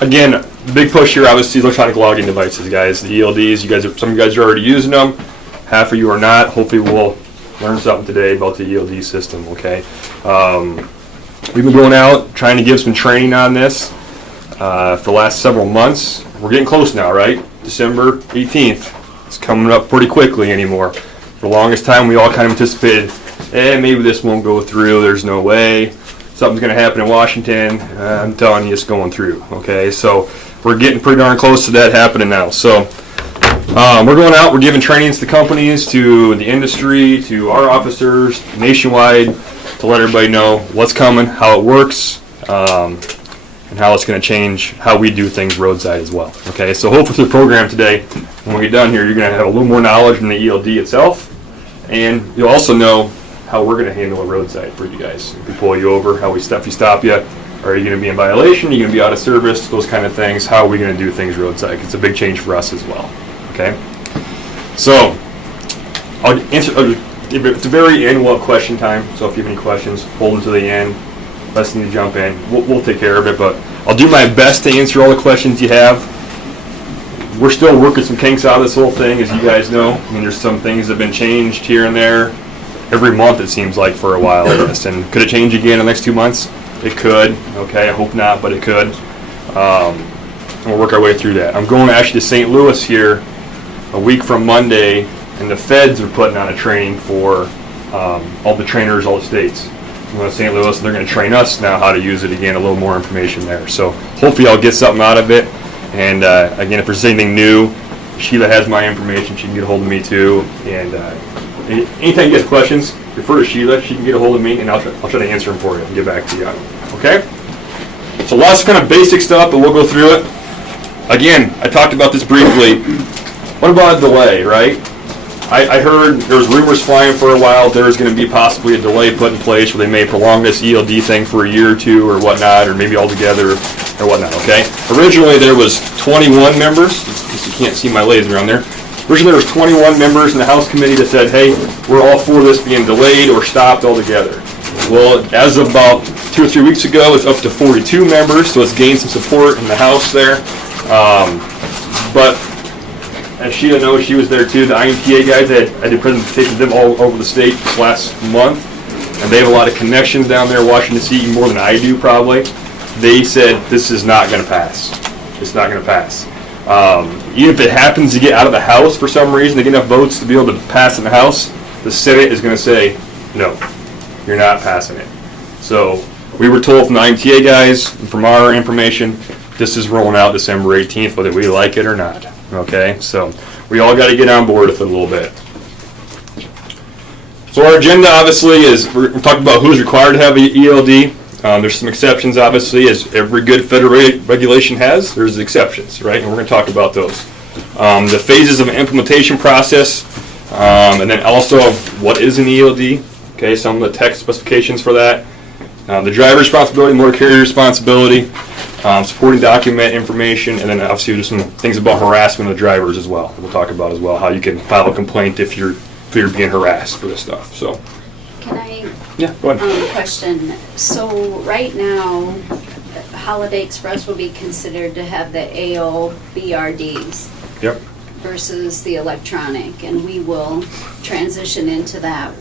again, big push here, obviously, electronic logging devices, guys. The ELDs, some of you guys are already using them. Half of you are not. Hopefully we'll learn something today about the ELD system, okay? We've been going out trying to give some training on this for the last several months. We're getting close now, right? December 18th. It's coming up pretty quickly anymore. For the longest time, we all kind of anticipated, maybe this won't go through. There's no way. Something's going to happen in Washington. I'm telling you, it's going through, okay? So we're getting pretty darn close to that happening now. So we're going out. We're giving trainings to companies, to the industry, to our officers, nationwide, to let everybody know what's coming, how it works, and how it's going to change how we do things roadside as well. Okay, so hopefully through the program today, when we get done here, you're going to have a little more knowledge in the ELD itself, and you'll also know how we're going to handle a roadside for you guys. If we pull you over, how we stop you, are you going to be in violation, are you going to be out of service, those kind of things, how are we going to do things roadside? It's a big change for us as well. Okay, so I'll answer. It's a very end. We'll have question time. So if you have any questions, hold them to the end. Best thing to jump in. We'll take care of it. But I'll do my best to answer all the questions you have. We're still working some kinks out of this whole thing, as you guys know. I mean, there's some things that have been changed here and there. Every month it seems like for a while. And could it change again in the next 2 months? It could. Okay, I hope not, but it could. And we'll work our way through that. I'm going actually to St. Louis here a week from Monday, and the feds are putting on a training for all the trainers, all the states. I'm going to St. Louis, and they're going to train us now how to use it again, a little more information there. So hopefully I'll get something out of it. And again, if there's anything new, Sheila has my information. She can get a hold of me too. And anytime you get questions, refer to Sheila. She can get a hold of me, and I'll try to answer them for you and get back to you. Okay? So lots of kind of basic stuff, but we'll go through it. Again, I talked about this briefly. What about a delay, right? I heard there was rumors flying for a while there's going to be possibly a delay put in place where they may prolong this ELD thing for a year or two or whatnot, or maybe altogether or whatnot, okay? Originally there was 21 members. You can't see my laser on there. Originally there was 21 members in the House committee that said, hey, we're all for this being delayed or stopped altogether. Well, as of about 2 or 3 weeks ago, it's up to 42 members, so it's gained some support in the House there. But as Sheila knows, she was there too. The IMTA guys, I did presentations with them all over the state this last month, and they have a lot of connections down there in Washington, D.C., even more than I do probably. They said this is not going to pass. It's not going to pass. Even if it happens to get out of the House for some reason, they get enough votes to be able to pass in the House, the Senate is going to say, no, you're not passing it. So we were told from the IMTA guys, and from our information, this is rolling out December 18th, whether we like it or not. Okay, so we all got to get on board with it a little bit. So our agenda, obviously, is we're talking about who's required to have an ELD. There's some exceptions, obviously, as every good federal regulation has. There's exceptions, right? And we're going to talk about those. The phases of an implementation process, and then also what is an ELD. Okay, some of the text specifications for that. The driver responsibility, motor carrier responsibility. Supporting document information, and then obviously there's some things about harassment of the drivers as well. We'll talk about as well how you can file a complaint if you're being harassed for this stuff. So, can I? Yeah, go ahead. Question. So right now, Holiday Express will be considered to have the AOBRDs. Yep. Versus the electronic, and we will transition into that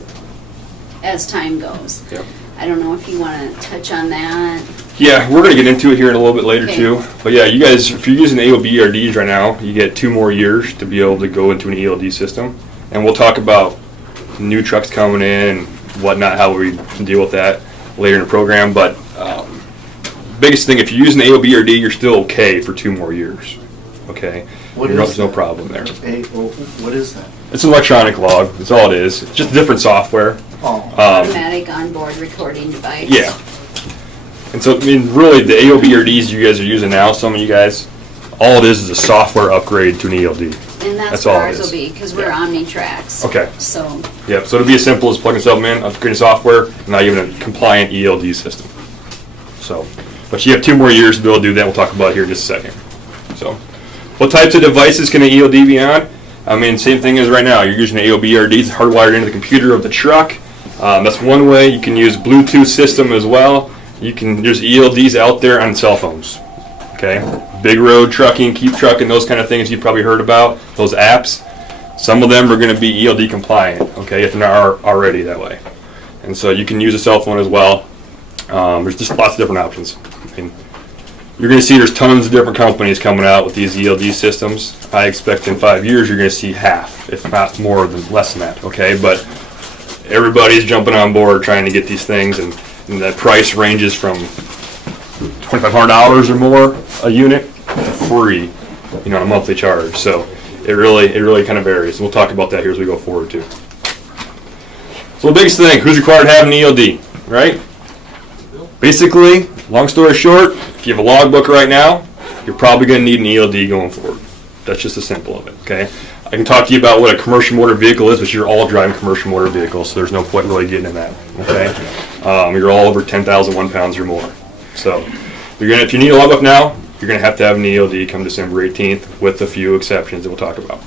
as time goes. Yep. I don't know if you want to touch on that. Yeah, we're going to get into it here in a little bit later too. But yeah, you guys, if you're using AOBRDs right now, you get 2 more years to be able to go into an ELD system. And we'll talk about new trucks coming in and whatnot, how we can deal with that later in the program. But biggest thing, if you're using AOBRD, you're still okay for 2 more years. Okay? There's no problem there. What is that? It's an electronic log. That's all it is. It's just different software. Automatic onboard recording device. Yeah. And so, I mean, really, the AOBRDs you guys are using now, some of you guys, all it is a software upgrade to an ELD. And that's what ours will be, because we're OmniTrax. Okay. So. Yeah, so it'll be as simple as plugging something in, upgrading software, and now you have a compliant ELD system. So, but you have 2 more years to be able to do that. We'll talk about it here in just a second. So, what types of devices can an ELD be on? I mean, same thing as right now. You're using the AOBRDs hardwired into the computer of the truck. That's one way. You can use Bluetooth system as well. There's ELDs out there on cell phones. okay? Big road trucking, keep trucking, those kind of things you've probably heard about, those apps. Some of them are going to be ELD compliant, okay, if they're not already that way. And so you can use a cell phone as well. There's just lots of different options. I mean, you're going to see there's tons of different companies coming out with these ELD systems. I expect in 5 years you're going to see half, if not more than less than that, okay? But everybody's jumping on board trying to get these things, and the price ranges from $2,500 or more a unit to free, on a monthly charge. So it really kind of varies. And we'll talk about that here as we go forward too. So the biggest thing, who's required to have an ELD, right? Basically, long story short, if you have a logbook right now, you're probably going to need an ELD going forward. That's just the simple of it, okay? I can talk to you about what a commercial motor vehicle is, but you're all driving commercial motor vehicles, so there's no point really getting in that, okay? You're all over 10,001 pounds or more. So if you need a logbook now, you're going to have an ELD come December 18th with a few exceptions that we'll talk about.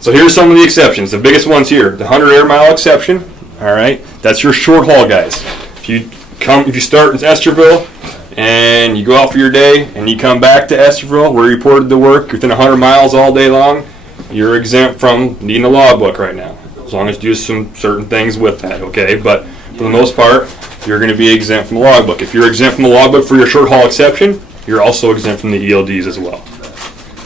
So here's some of the exceptions. The biggest ones here, the 100 air mile exception, all right? That's your short haul guys. If you start in Estherville and you go out for your day and you come back to Estherville where you reported to work within 100 miles all day long, you're exempt from needing a logbook right now, as long as you do some certain things with that, okay? But for the most part, you're going to be exempt from the logbook. If you're exempt from the logbook for your short haul exception, you're also exempt from the ELDs as well.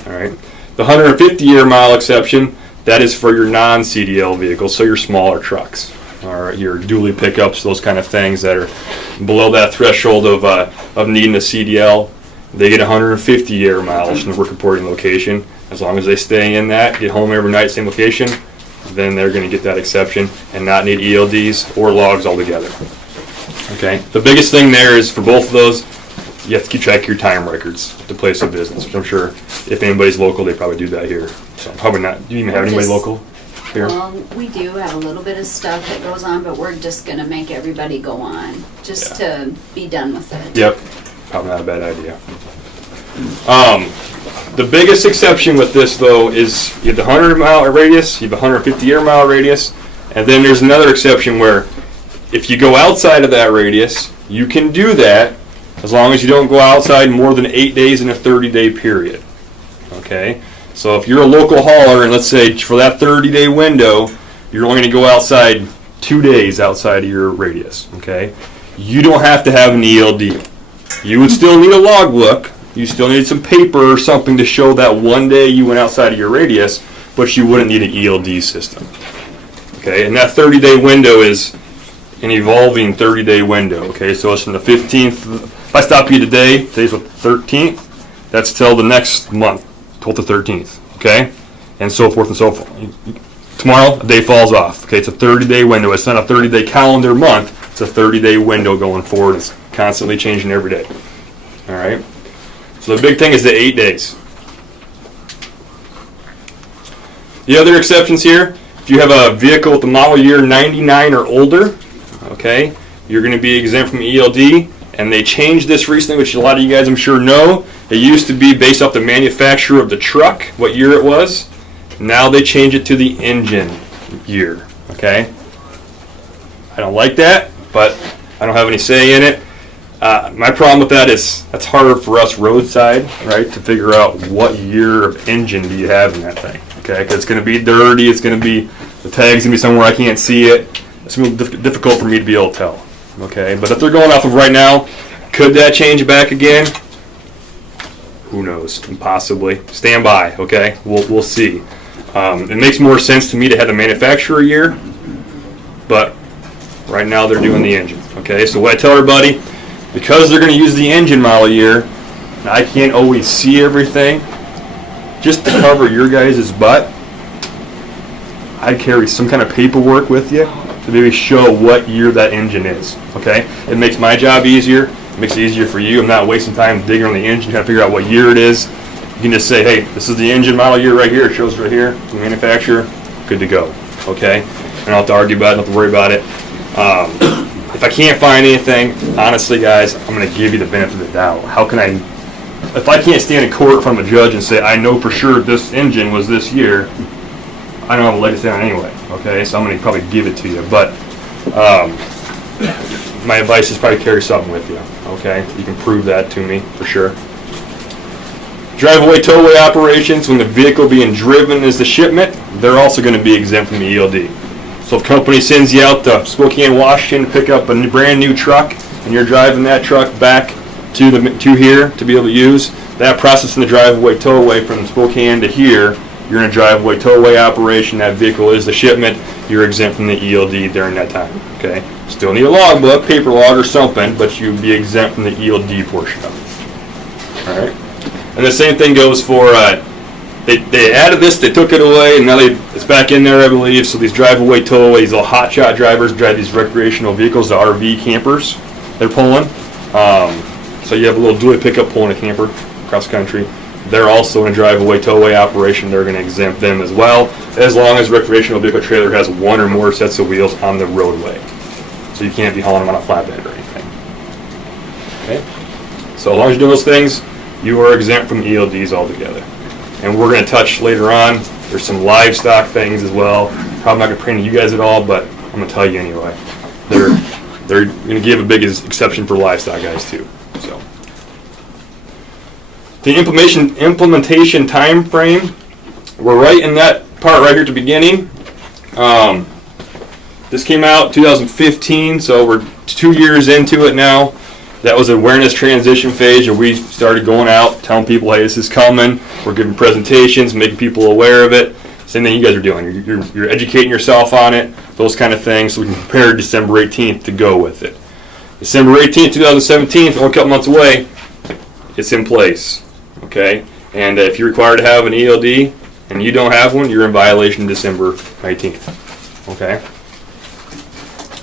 All right. The 150 air mile exception, that is for your non-CDL vehicles, so your smaller trucks, or your dually pickups, those kind of things that are below that threshold of needing a CDL. They get 150 air miles from the work reporting location. As long as they stay in that, get home every night, same location, then they're going to get that exception and not need ELDs or logs altogether. Okay. The biggest thing there is for both of those, you have to keep track of your time records at the place of business, which I'm sure if anybody's local, they probably do that here. So probably not. Do you even have anybody local here? Well, we do have a little bit of stuff that goes on, but we're just going to make everybody go on just to be done with it. Yep. Probably not a bad idea. The biggest exception with this, though, is you have the 100 mile radius, you have the 150 air mile radius, and then there's another exception where if you go outside of that radius, you can do that as long as you don't go outside more than 8 days in a 30-day period. Okay? So if you're a local hauler, and let's say for that 30-day window, you're only going to go outside 2 days outside of your radius. Okay? You don't have to have an ELD. You would still need a logbook. You still need some paper or something to show that one day you went outside of your radius, but you wouldn't need an ELD system. Okay? And that 30-day window is an evolving 30-day window. Okay? So it's from the 15th. If I stop you today, today's what, the 13th? That's till the next month, 12th to 13th. Okay? And so forth and so forth. Tomorrow, a day falls off. Okay? It's a 30-day window. It's not a 30-day calendar month. It's a 30-day window going forward. It's constantly changing every day. All right? So the big thing is the 8 days. The other exceptions here, if you have a vehicle with the model year 99 or older, okay, you're going to be exempt from ELD. And they changed this recently, which a lot of you guys I'm sure know. It used to be based off the manufacturer of the truck, what year it was. Now they change it to the engine year, okay? I don't like that, but I don't have any say in it. My problem with that is that's harder for us roadside, right, to figure out what year of engine do you have in that thing, okay? Because it's going to be dirty, it's going to be, the tag's going to be somewhere I can't see it. It's going to be difficult for me to be able to tell, okay? But if they're going off of right now, could that change back again? Who knows? Possibly. Stand by, okay? We'll see. It makes more sense to me to have the manufacturer year, but right now they're doing the engine, okay? So what I tell everybody, because they're going to use the engine model year, and I can't always see everything, just to cover your guys' butt, I carry some kind of paperwork with you to maybe show what year that engine is, okay? It makes my job easier. It makes it easier for you. I'm not wasting time digging on the engine trying to figure out what year it is. You can just say, hey, this is the engine model year right here. It shows right here, the manufacturer. Good to go, okay? I don't have to argue about it. I don't have to worry about it. If I can't find anything, honestly, guys, I'm going to give you the benefit of the doubt. How can I, if I can't stand in court in front of a judge and say, I know for sure this engine was this year, I don't have a leg to stand on anyway, okay? So I'm going to probably give it to you. But my advice is probably carry something with you, okay? You can prove that to me, for sure. Driveway towaway operations, when the vehicle being driven is the shipment, they're also going to be exempt from the ELD. So if a company sends you out to Spokane, Washington to pick up a brand new truck, and you're driving that truck back to here to be able to use, that process in the driveway towaway from Spokane to here, you're in a driveway towaway operation, that vehicle is the shipment, you're exempt from the ELD during that time, okay? Still need a logbook, paper log or something, but you'd be exempt from the ELD portion of it. All right? And the same thing goes for, they added this, they took it away, and now it's back in there, I believe. So these drive-away towaways, these little hotshot drivers drive these recreational vehicles, the RV campers they're pulling. So you have a little dually pickup pulling a camper across country. They're also in a drive-away towaway operation. They're going to exempt them as well, as long as recreational vehicle trailer has one or more sets of wheels on the roadway. So you can't be hauling them on a flatbed or anything. Okay? So as long as you do those things, you are exempt from ELDs altogether. And we're going to touch later on, there's some livestock things as well. Probably not going to train you guys at all, but I'm going to tell you anyway. They're going to give a big exception for livestock guys too. So the implementation time frame, we're right in that part right here at the beginning. This came out 2015, so we're 2 years into it now. That was an awareness transition phase where we started going out, telling people, hey, this is coming. We're giving presentations, making people aware of it. Same thing you guys are doing. You're educating yourself on it, those kind of things, so we can prepare December 18th to go with it. December 18th, 2017, only a couple months away, it's in place. Okay? And if you're required to have an ELD and you don't have one, you're in violation December 19th. Okay?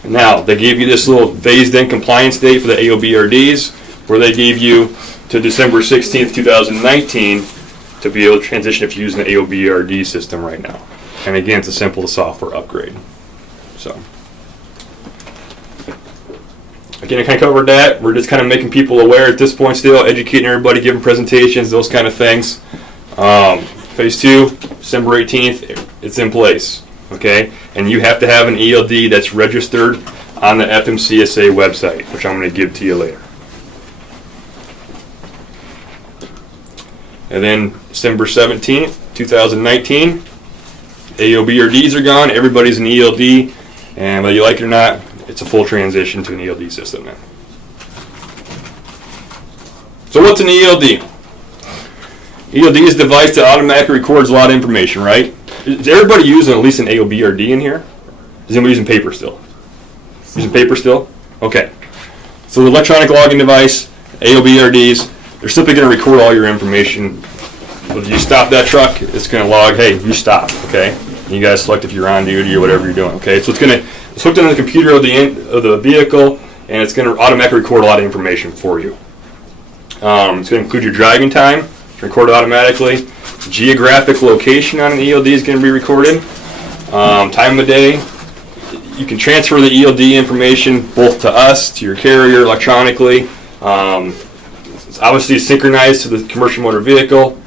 Now, they gave you this little phased-in compliance date for the AOBRDs, where they gave you to December 16th, 2019, to be able to transition if you're using the AOBRD system right now. And again, it's a simple software upgrade. So, again, I kind of covered that. We're just kind of making people aware at this point still, educating everybody, giving presentations, those kind of things. Phase 2, December 18th, it's in place. Okay, and you have to have an ELD that's registered on the FMCSA website, which I'm going to give to you later. And then December 17th, 2019, AOBRDs are gone, everybody's an ELD, and whether you like it or not, it's a full transition to an ELD system now. So what's an ELD? ELD is a device that automatically records a lot of information, right? Is everybody using at least an AOBRD in here? Is anybody using paper still? Using paper still? Okay. So the electronic logging device, AOBRDs, they're simply going to record all your information. If you stop that truck, it's going to log, hey, you stopped, okay? And you guys select if you're on duty or whatever you're doing, okay? So it's hooked into the computer of the vehicle, and it's going to automatically record a lot of information for you. It's going to include your driving time, record automatically. Geographic location on an ELD is going to be recorded. Time of day. You can transfer the ELD information both to us, to your carrier electronically. It's obviously synchronized to the commercial motor vehicle.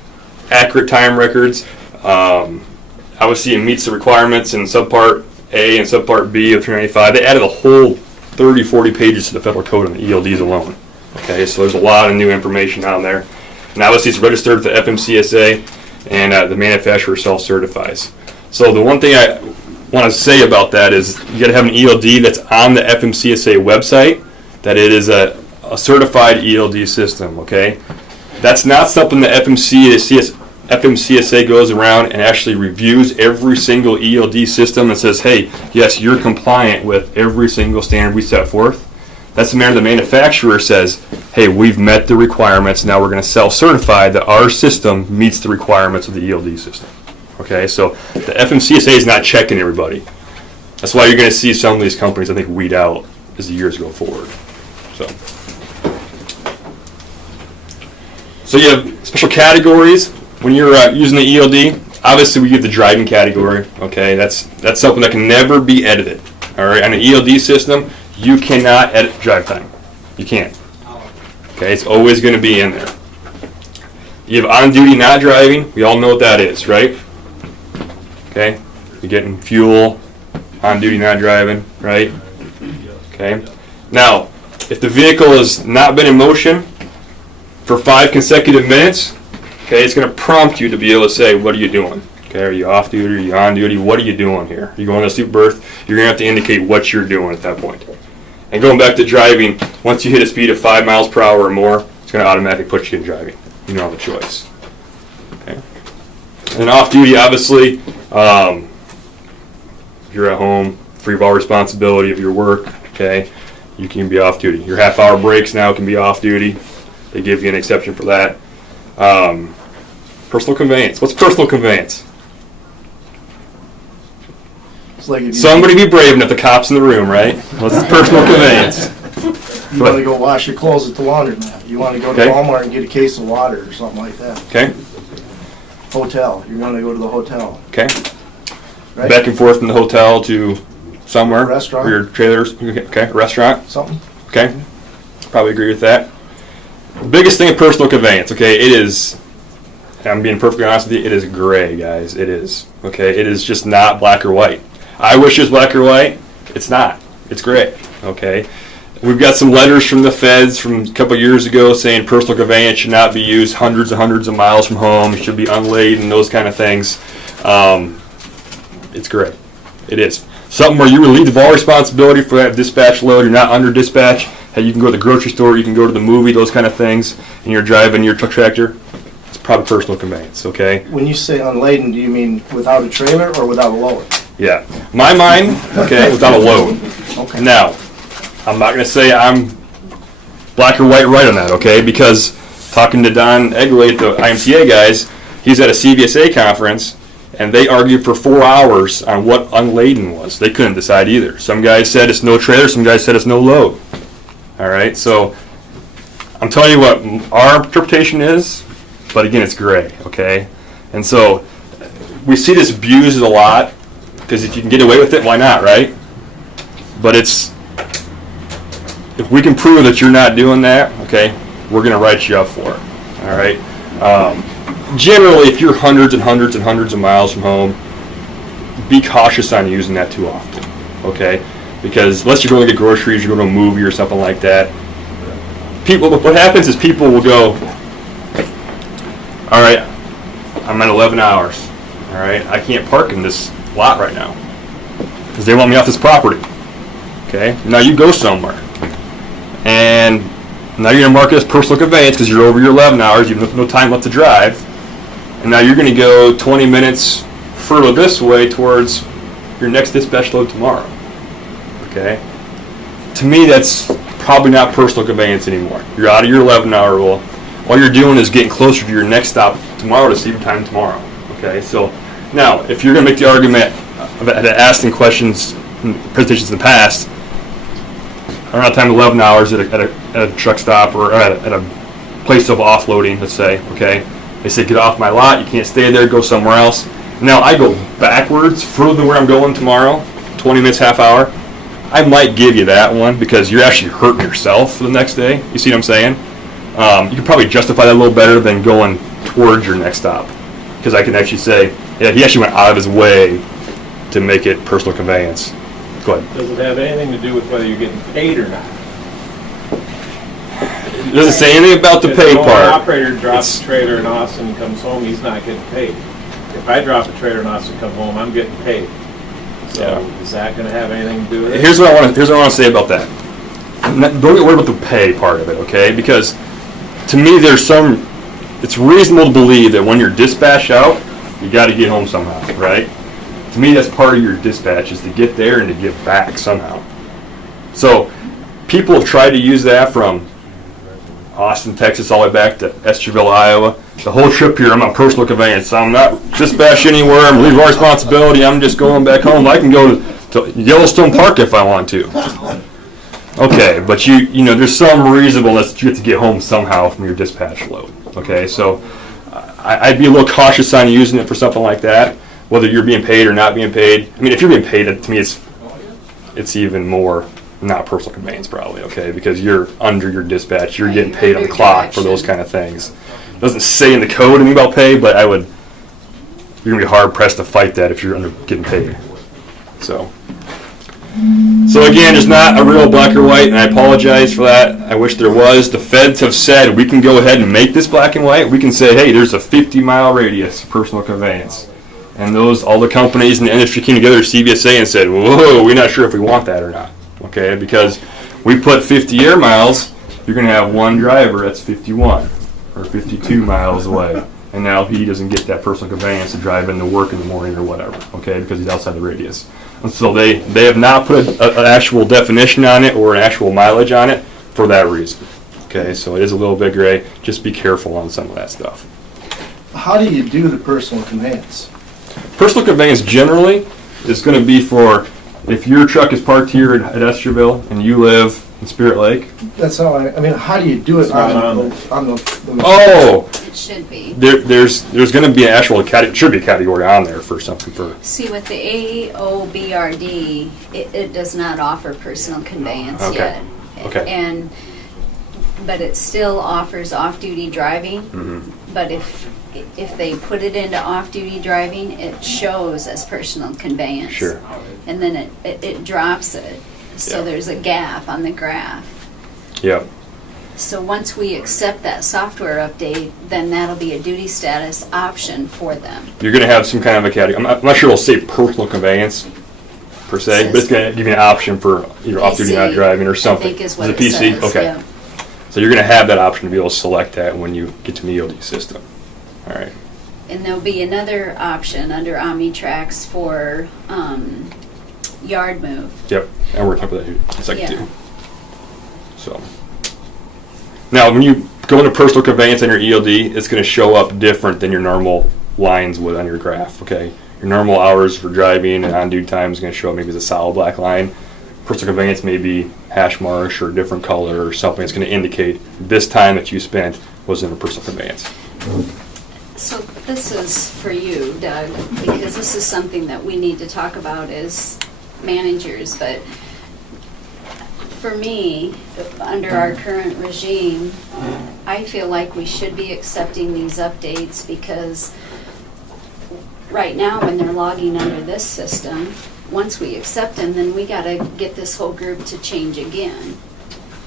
Accurate time records. Obviously, it meets the requirements in Subpart A and Subpart B of 395. They added a whole 30, 40 pages to the federal code on the ELDs alone. Okay, so there's a lot of new information on there. And obviously, it's registered with the FMCSA, and the manufacturer self-certifies. So the one thing I want to say about that is you got to have an ELD that's on the FMCSA website, that it is a certified ELD system, okay? That's not something that FMCSA goes around and actually reviews every single ELD system and says, hey, yes, you're compliant with every single standard we set forth. That's the manner the manufacturer says, hey, we've met the requirements, now we're going to self-certify that our system meets the requirements of the ELD system. Okay, so the FMCSA is not checking everybody. That's why you're going to see some of these companies, I think, weed out as the years go forward. So you have special categories when you're using the ELD. Obviously, we give the driving category. Okay, that's something that can never be edited. All right, on an ELD system, you cannot edit drive time. You can't. Okay, it's always going to be in there. You have on duty not driving. We all know what that is, right? Okay, you're getting fuel, on duty not driving, right? Okay. Now, if the vehicle has not been in motion for 5 consecutive minutes, okay, it's going to prompt you to be able to say, what are you doing? Okay, are you off duty? Are you on duty? What are you doing here? You're going to sleep berth. You're going to have to indicate what you're doing at that point. And going back to driving, once you hit a speed of 5 miles per hour or more, it's going to automatically put you in driving. You don't have a choice. Okay. And off duty, obviously, you're at home, free of all responsibility of your work. Okay, you can be off duty. Your half-hour breaks now can be off duty. They give you an exception for that. Personal conveyance. What's personal conveyance? It's like if Somebody be brave enough. The cop's in the room, right? What's personal conveyance? you want to go wash your clothes at the laundromat. You want to go to Okay. Walmart and get a case of water or something like that. Okay. Hotel. You're going to go to the hotel. Okay. Right? Back and forth from the hotel to somewhere. Restaurant. Or your trailers. Okay. Restaurant. Something. Okay. Probably agree with that. The biggest thing in personal conveyance, okay, it is, I'm being perfectly honest with you, it is gray, guys. It is. Okay. It is just not black or white. I wish it was black or white. It's not. It's gray. Okay. We've got some letters from the feds from a couple years ago saying personal conveyance should not be used hundreds and hundreds of miles from home. It should be unladen, those kind of things. It's gray. It is. Something where you relieve of all responsibility for that dispatch load. You're not under dispatch. Hey, you can go to the grocery store, you can go to the movie, those kind of things, and you're driving your truck tractor. It's probably personal conveyance, okay? When you say unladen, do you mean without a trailer or without a load? Yeah. My mind, okay, without a load. Okay. Now, I'm not going to say I'm black or white right on that, okay? Because talking to Don Egley, the IMTA guys, he's at a CVSA conference, and they argued for 4 hours on what unladen was. They couldn't decide either. Some guys said it's no trailer, some guys said it's no load. All right, so I'm telling you what our interpretation is, but again, it's gray, okay? And so we see this abused a lot, because if you can get away with it, why not, right? But it's, if we can prove that you're not doing that, okay, we're going to write you up for it, all right? Generally, if you're hundreds and hundreds and hundreds of miles from home, be cautious on using that too often, okay? Because unless you're going to get groceries, you're going to a movie or something like that, people, what happens is people will go, all right, I'm at 11 hours, all right, I can't park in this lot right now because they want me off this property, okay? Now you go somewhere, and now you're going to mark it as personal conveyance because you're over your 11 hours, you have no time left to drive, and now you're going to go 20 minutes further this way towards your next dispatch load tomorrow, okay? To me, that's probably not personal conveyance anymore. You're out of your 11-hour rule. All you're doing is getting closer to your next stop tomorrow to save time tomorrow, okay? So now, if you're going to make the argument of asking questions in presentations in the past, around time 11 hours at a truck stop or at a place of offloading, let's say, okay? They say, get off my lot, you can't stay there, go somewhere else. Now I go backwards, further than where I'm going tomorrow, 20 minutes, half hour. I might give you that one because you're actually hurting yourself for the next day. You see what I'm saying? You can probably justify that a little better than going towards your next stop. Because I can actually say, yeah, he actually went out of his way to make it personal conveyance. Go ahead. Does it have anything to do with whether you're getting paid or not? It doesn't say anything about the If pay an part. operator drops a trailer in Austin and comes home, he's not getting paid. If I drop a trailer in Austin and come home, I'm getting paid. So Yeah. is that going to have anything to do with it? Here's what I want to say about that. Don't get worried about the pay part of it, okay? Because to me, it's reasonable to believe that when you're dispatched out, you got to get home somehow, right? To me, that's part of your dispatch is to get there and to get back somehow. So people have tried to use that from Austin, Texas, all the way back to Estherville, Iowa. The whole trip here, I'm on personal conveyance. I'm not dispatched anywhere. I'm relieving all responsibility. I'm just going back home. I can go to Yellowstone Park if I want to. Okay, but you know, there's some reasonableness that you have to get home somehow from your dispatch load. Okay, so I'd be a little cautious on using it for something like that, whether you're being paid or not being paid. I mean, if you're being paid, to me, it's even more not personal conveyance probably, okay, because you're under your dispatch. You're getting paid on the clock for those kind of things. It doesn't say in the code anything about pay, but you're going to be hard pressed to fight that if you're under getting paid. So, So again, there's not a real black or white, and I apologize for that. I wish there was. The feds have said we can go ahead and make this black and white. We can say, hey, there's a 50-mile radius of personal conveyance. And all the companies in the industry came together, CBSA, and said, whoa, we're not sure if we want that or not. Okay, because we put 50 air miles, you're going to have one driver that's 51 or 52 miles away. And now he doesn't get that personal conveyance to drive into work in the morning or whatever, okay, because he's outside the radius. And so they have not put an actual definition on it or an actual mileage on it for that reason. Okay, so it is a little bit gray. Just be careful on some of that stuff. How do you do the personal conveyance? Personal conveyance generally is going to be for if your truck is parked here at Estherville and you live in Spirit Lake. That's how I mean, how do you do it It's not on on the Oh, It should be. there's going to be an actual should be a category on there for something for. See, with the AOBRD, it does not offer personal conveyance Okay. yet. Okay. But it still offers off-duty driving. Mm-hmm. But if they put it into off-duty driving, it shows as personal conveyance. Sure. And then it drops it. So Yeah. there's a gap on the graph. Yeah. So once we accept that software update, then that'll be a duty status option for them. You're going to have some kind of a category. I'm not sure it'll say personal conveyance per se, but it's going to give you an option for either off-duty not driving or something. I think is what it it PC? says, Okay. yeah. So you're going to have that option to be able to select that when you get to the ELD system. All right. And there'll be another option under OmniTrax for yard move. Yep. And we're talking about that here in a second Yeah. too. So now when you go into personal conveyance on your ELD, it's going to show up different than your normal lines would on your graph. Okay. Your normal hours for driving and on due time is going to show up maybe as a solid black line. Personal conveyance may be hash marsh or a different color or something that's going to indicate this time that you spent was in a personal conveyance. So this is for you, Doug, because this is something that we need to talk about as managers. But for me, under our current regime, I feel like we should be accepting these updates because right now when they're logging under this system, once we accept them, then we got to get this whole group to change again.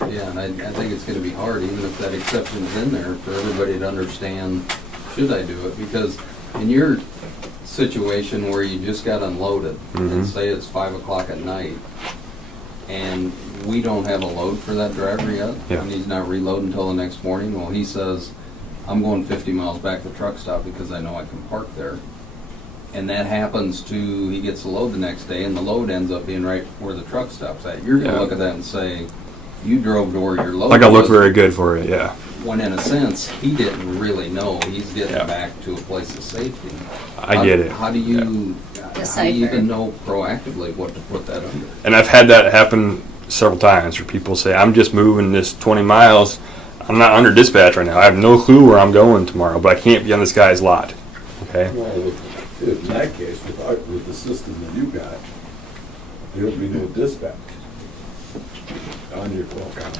Yeah, and I think it's gonna be hard, even if that exception's in there, for everybody to understand, should I do it? Because in your situation where you just got unloaded, and say it's 5 o'clock at night, and we don't have a load for that driver yet, Yeah. and he's not reloading until the next morning, well, he says, I'm going 50 miles back to the truck stop because I know I can park there. And that happens to, he gets the load the next day, and the load ends up being right where the truck stops at. You're gonna Yeah. look at that and say, you drove to where your load Not going to look was, very good for it. Yeah. when in a sense, he didn't really know. He's getting Yeah. back to a place of safety. I get it. How do you Decipher. even know proactively what to put that under? And I've had that happen several times where people say, I'm just moving this 20 miles. I'm not under dispatch right now. I have no clue where I'm going tomorrow, but I can't be on this guy's lot. Okay? Well, in that case, with the system that you got, there'll be no dispatch on your call count.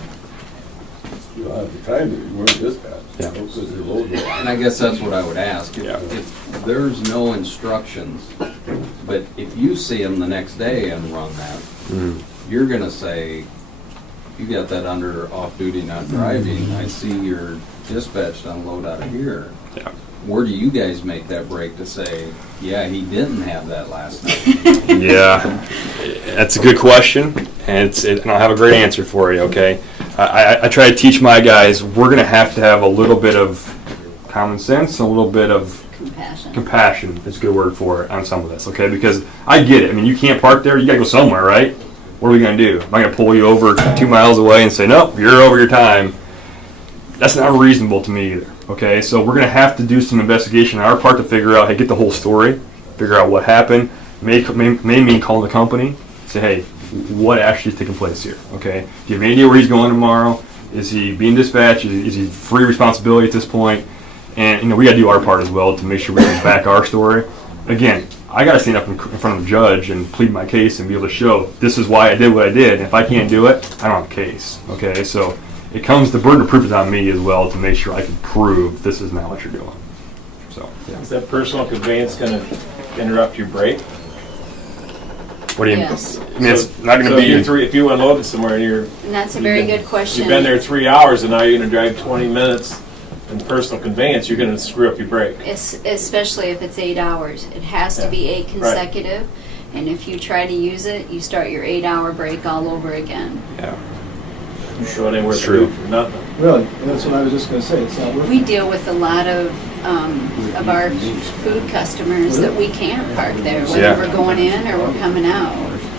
You'll have the time that you weren't dispatched, Yeah. because your load was. And I guess that's what I would ask. Yeah. If there's no instructions, but if you see him the next day and run that, you're gonna say, you got that under off-duty not driving, I see you're dispatched unload out of here. Yeah. Where do you guys make that break to say, yeah, he didn't have that last night? Yeah, that's a good question, and I don't have a great answer for you. Okay, I try to teach my guys we're going to have a little bit of common sense, a little bit of compassion. Is a good word for it on some of this. Okay, because I get it. I mean, you can't park there. You got to go somewhere, right? What are we going to do? Am I going to pull you over 2 miles away and say, nope, you're over your time? That's not reasonable to me either. Okay, so we're going to have to do some investigation on our part to figure out, hey, get the whole story, figure out what happened. May mean calling the company, say, hey, what actually is taking place here? Okay, do you have any idea where he's going tomorrow? Is he being dispatched? Is he free responsibility at this point? And we got to do our part as well to make sure we can back our story. Again, I got to stand up in front of the judge and plead my case and be able to show this is why I did what I did. And if I can't do it, I don't have a case. Okay, so the burden of proof is on me as well to make sure I can prove this is not what you're doing. So, yeah. Is that personal conveyance gonna interrupt your break? What do you? Yes. I mean, it's not going to So be. if you unload it somewhere and And that's a very good question. you've been there 3 hours and now you're gonna drive 20 minutes in personal conveyance, you're gonna screw up your brake. Especially if it's 8 hours. It has to be 8 consecutive. And if you try to use it, you start your 8-hour break all over again. Yeah. So it ain't worth It's true. it for nothing. Really, that's what I was just gonna say, it's not worth We it. deal with a lot of our food customers that we can't park there, whether Yeah. we're going in or we're coming out.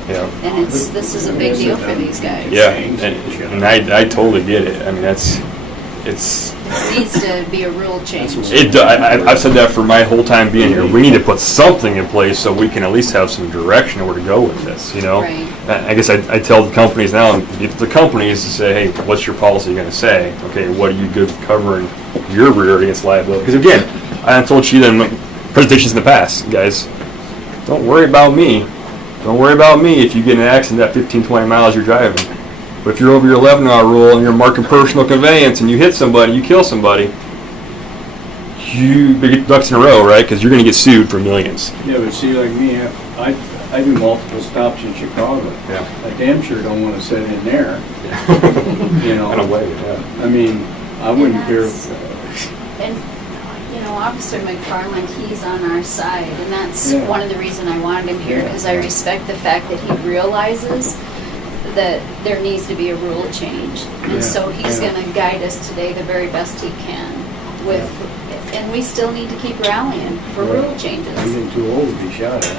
Yeah. And this is a big deal for these guys. Yeah. And I totally get it. I mean, it's. It needs to be a rule change. I've said that for my whole time being here. We need to put something in place so we can at least have some direction of where to go with this, you know? Right. I guess I tell the companies now, if the companies to say, hey, what's your policy going to say? Okay, what are you good with covering your rear against liability? Because again, I told you in presentations in the past, guys, don't worry about me. Don't worry about me if you get in an accident at 15, 20 miles you're driving. But if you're over your 11-hour rule and you're marking personal conveyance and you hit somebody, you kill somebody, you get ducks in a row, right? Because you're going to get sued for millions. Yeah, but see, like me, I do multiple stops in Chicago. Yeah. I damn sure don't want to sit in there, you know. In a way, yeah. I mean, I wouldn't care. And, you know, Officer McFarland, he's on our side, and that's Yeah. one of the reasons I wanted him here, because I respect the fact that he realizes that there needs to be a rule change. Yeah, And so he's yeah. gonna guide us today the very best he can with, and we still need to keep rallying for rule I'm changes. getting too old to be shot at.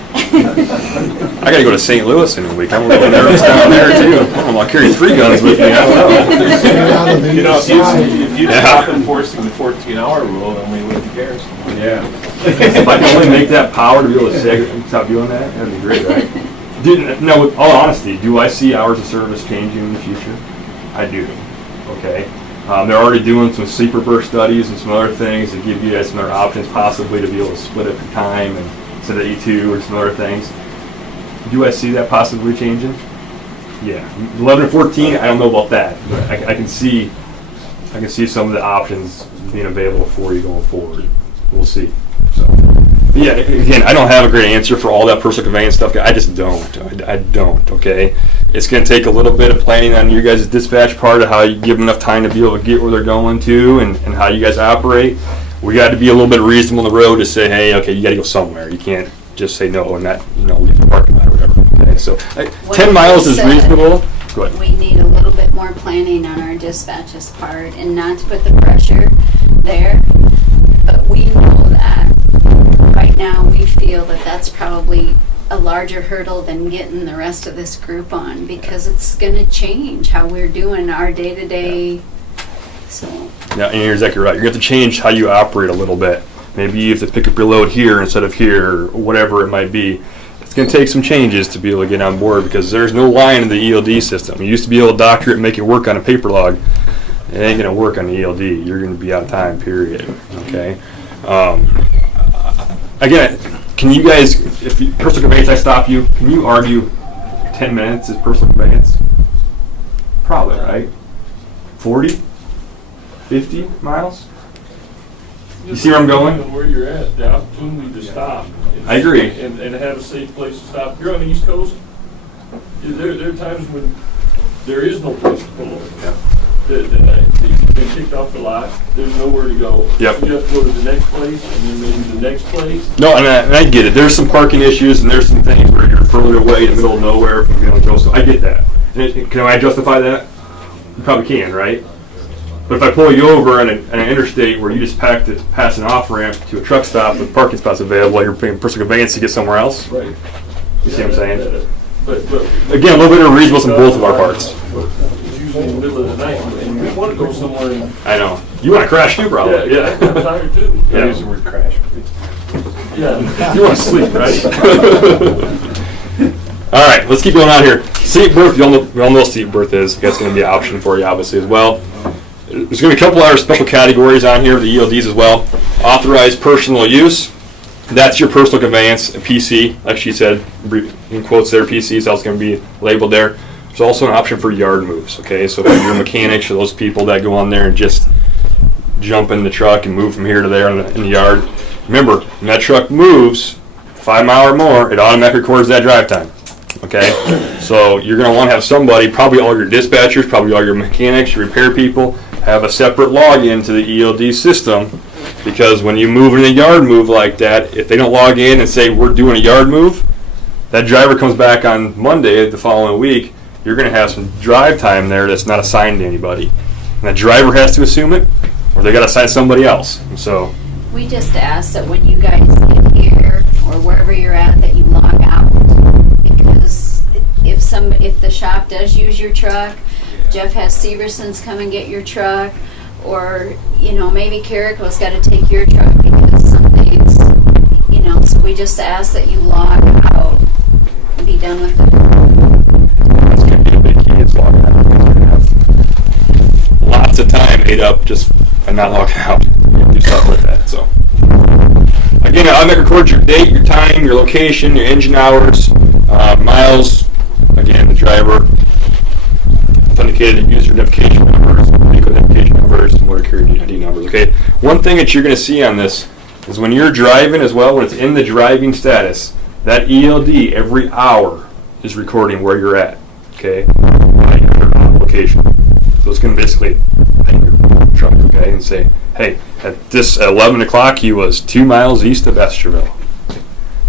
I got to go to St. Louis in a week. I'm a little nervous down there, too. I'll carry 3 guns with me. I don't know. You know, if you stop enforcing the 14-hour rule, then we wouldn't care. Yeah. If I can only make that power to be able to say, stop doing that, that'd be great, right? No, with all honesty, do I see hours of service changing in the future? I do. Okay. They're already doing some sleeper burst studies and some other things to give you guys some other options, possibly to be able to split up your time and instead of E2 or some other things. Do I see that possibly changing? Yeah. 11 and 14, I don't know about that, but I can see some of the options being available for you going forward. We'll see. So. Yeah, again, I don't have a great answer for all that personal conveyance stuff. I just don't. I don't, okay? It's going to take a little bit of planning on your guys' dispatch part of how you give them enough time to be able to get where they're going to and how you guys operate. We got to be a little bit reasonable on the road to say, hey, okay, you got to go somewhere. You can't just say no and not, leave the parking lot or whatever, okay? So 10 miles is reasonable. Go ahead. We need a little bit more planning on our dispatches part and not to put the pressure there. But we know that right now we feel that that's probably a larger hurdle than getting the rest of this group on because it's going to change how we're doing our day-to-day. So Yeah, and you're exactly right. You're going to have to change how you operate a little bit. Maybe you have to pick up your load here instead of here, or whatever it might be. It's going to take some changes to be able to get on board because there's no line in the ELD system. You used to be able to doctor it and make it work on a paper log. It ain't going to work on the ELD. You're going to be out of time, period. Okay? Again, can you guys, if you, personal conveyance, I stop you, can you argue 10 minutes is personal conveyance? Probably, right? 40? 50 miles? You see where I'm going? Where you're at, the opportunity to stop. I agree. And have a safe place to stop. You're on the East Coast, there are times when there is no place to pull over. You've been kicked off the lot, there's nowhere to go. Yep. You have to go to the next place, and then maybe the next place. No, and I get it. There's some parking issues, and there's some things where you're further away in the middle of nowhere from being able to go. So I get that. And can I justify that? You probably can, right? But if I pull you over on an interstate where you just pass an off ramp to a truck stop with parking spots available, you're paying personal conveyance to get somewhere else. Right. You see what I'm saying? But Again, a little bit of reasonableness on both of our parts. it's usually in the middle of the night, and we want to go somewhere. And, I know. You want to crash too, probably. yeah, I'm tired too. Yeah. Use the word crash. Yeah. You want to sleep, right? All right, let's keep going on here. Seat berth, we all know what seat berth is. That's going to be an option for you, obviously, as well. There's going to be a couple other special categories on here, the ELDs as well. Authorized personal use. That's your personal conveyance, a PC, like she said, in quotes there, PC, so it's going to be labeled there. There's also an option for yard moves, okay? So if you're mechanics or those people that go on there and just jump in the truck and move from here to there in the yard, remember, when that truck moves 5 miles or more, it automatically records that drive time. Okay, so you're going to want to have somebody, probably all your dispatchers, probably all your mechanics, your repair people, have a separate login to the ELD system, because when you move in a yard move like that, if they don't log in and say we're doing a yard move, that driver comes back on Monday the following week, you're going to have some drive time there that's not assigned to anybody. And that driver has to assume it, or they got to assign somebody else. And so We just ask that when you guys get here, or wherever you're at, that you log out. Because if the shop does use your truck, Jeff has Severson's come and get your truck, or, maybe Carrico's got to take your truck because something's, so we just ask that you log out and be done with it. it's going to be a big key. It's logging out. You're going to have lots of time ate up just by not logging out. Do something with that. So again, I'll record your date, your time, your location, your engine hours, miles. Again, the driver authenticated user identification numbers, vehicle identification numbers, and motor carrier ID numbers. Okay. One thing that you're going to see on this is when you're driving as well, when it's in the driving status, that ELD every hour is recording where you're at. Okay, by your location. So it's going to basically ping your truck, okay, and say, hey, at 11 o'clock he was 2 miles east of Estherville.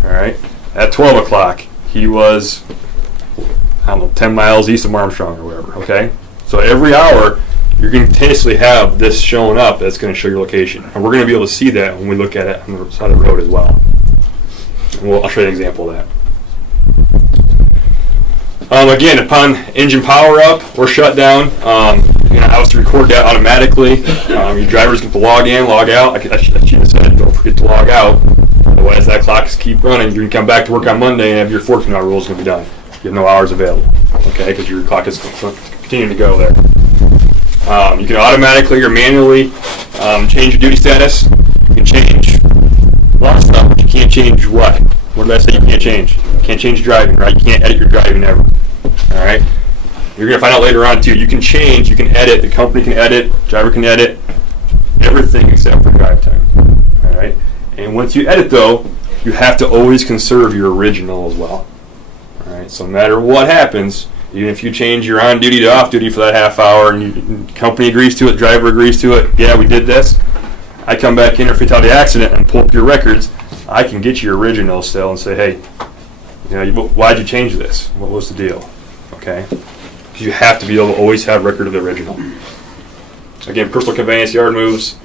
All right. At 12 o'clock he was, 10 miles east of Armstrong or wherever, okay? So every hour, you're going to continuously have this showing up that's going to show your location. And we're going to be able to see that when we look at it on the side of the road as well. And I'll show you an example of that. Again, upon engine power up or shutdown, you're going to obviously record that automatically. Your drivers get to log in, log out. I should have said, don't forget to log out. Otherwise, that clock keep running. You're going to come back to work on Monday and have your 14-hour rule is going to be done. You have no hours available, okay, because your clock is continuing to go there. You can automatically or manually change your duty status. You can change a lot of stuff, but you can't change what? What did I say you can't change? You can't change driving, right? You can't edit your driving ever, all right? You're going to find out later on, too. You can change, you can edit, the company can edit, driver can edit, everything except for drive time, all right? And once you edit, though, you have to always conserve your original as well. All right, so no matter what happens, even if you change your on duty to off duty for that half hour and the company agrees to it, driver agrees to it, yeah, we did this, I come back in or fatality accident and pull up your records, I can get your original still and say, hey, why'd you change this? What was the deal? Okay? Because you have to be able to always have record of the original. Again, personal conveyance, yard moves,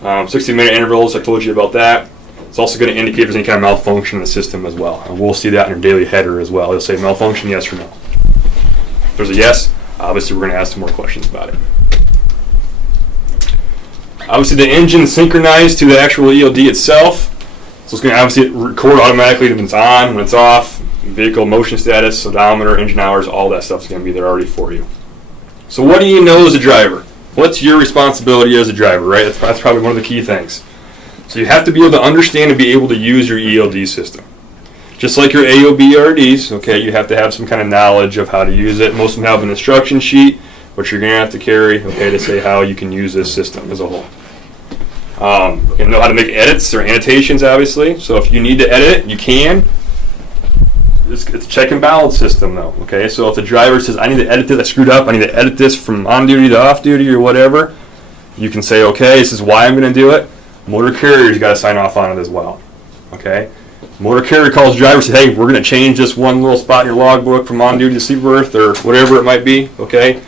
60-minute intervals, I told you about that. It's also going to indicate if there's any kind of malfunction in the system as well. And we'll see that in your daily header as well. It'll say malfunction, yes or no. If there's a yes, obviously we're going to ask some more questions about it. Obviously the engine is synchronized to the actual ELD itself. So it's going to obviously record automatically when it's on, when it's off, vehicle motion status, odometer, engine hours, all that stuff is going to be there already for you. So what do you know as a driver? What's your responsibility as a driver, right? That's probably one of the key things. So you have to be able to understand and be able to use your ELD system. Just like your AOBRDs, okay, you have to have some kind of knowledge of how to use it. Most of them have an instruction sheet, which you're going to have to carry, okay, to say how you can use this system as a whole. You know how to make edits or annotations, obviously. So if you need to edit it, you can. It's a check and balance system, though, okay? So if the driver says, I need to edit this, I screwed up, I need to edit this from on duty to off duty or whatever, you can say, okay, this is why I'm going to do it. Motor carrier's got to sign off on it as well, okay? Motor carrier calls driver and says, hey, we're going to change this one little spot in your logbook from on duty to sea berth or whatever it might be, okay?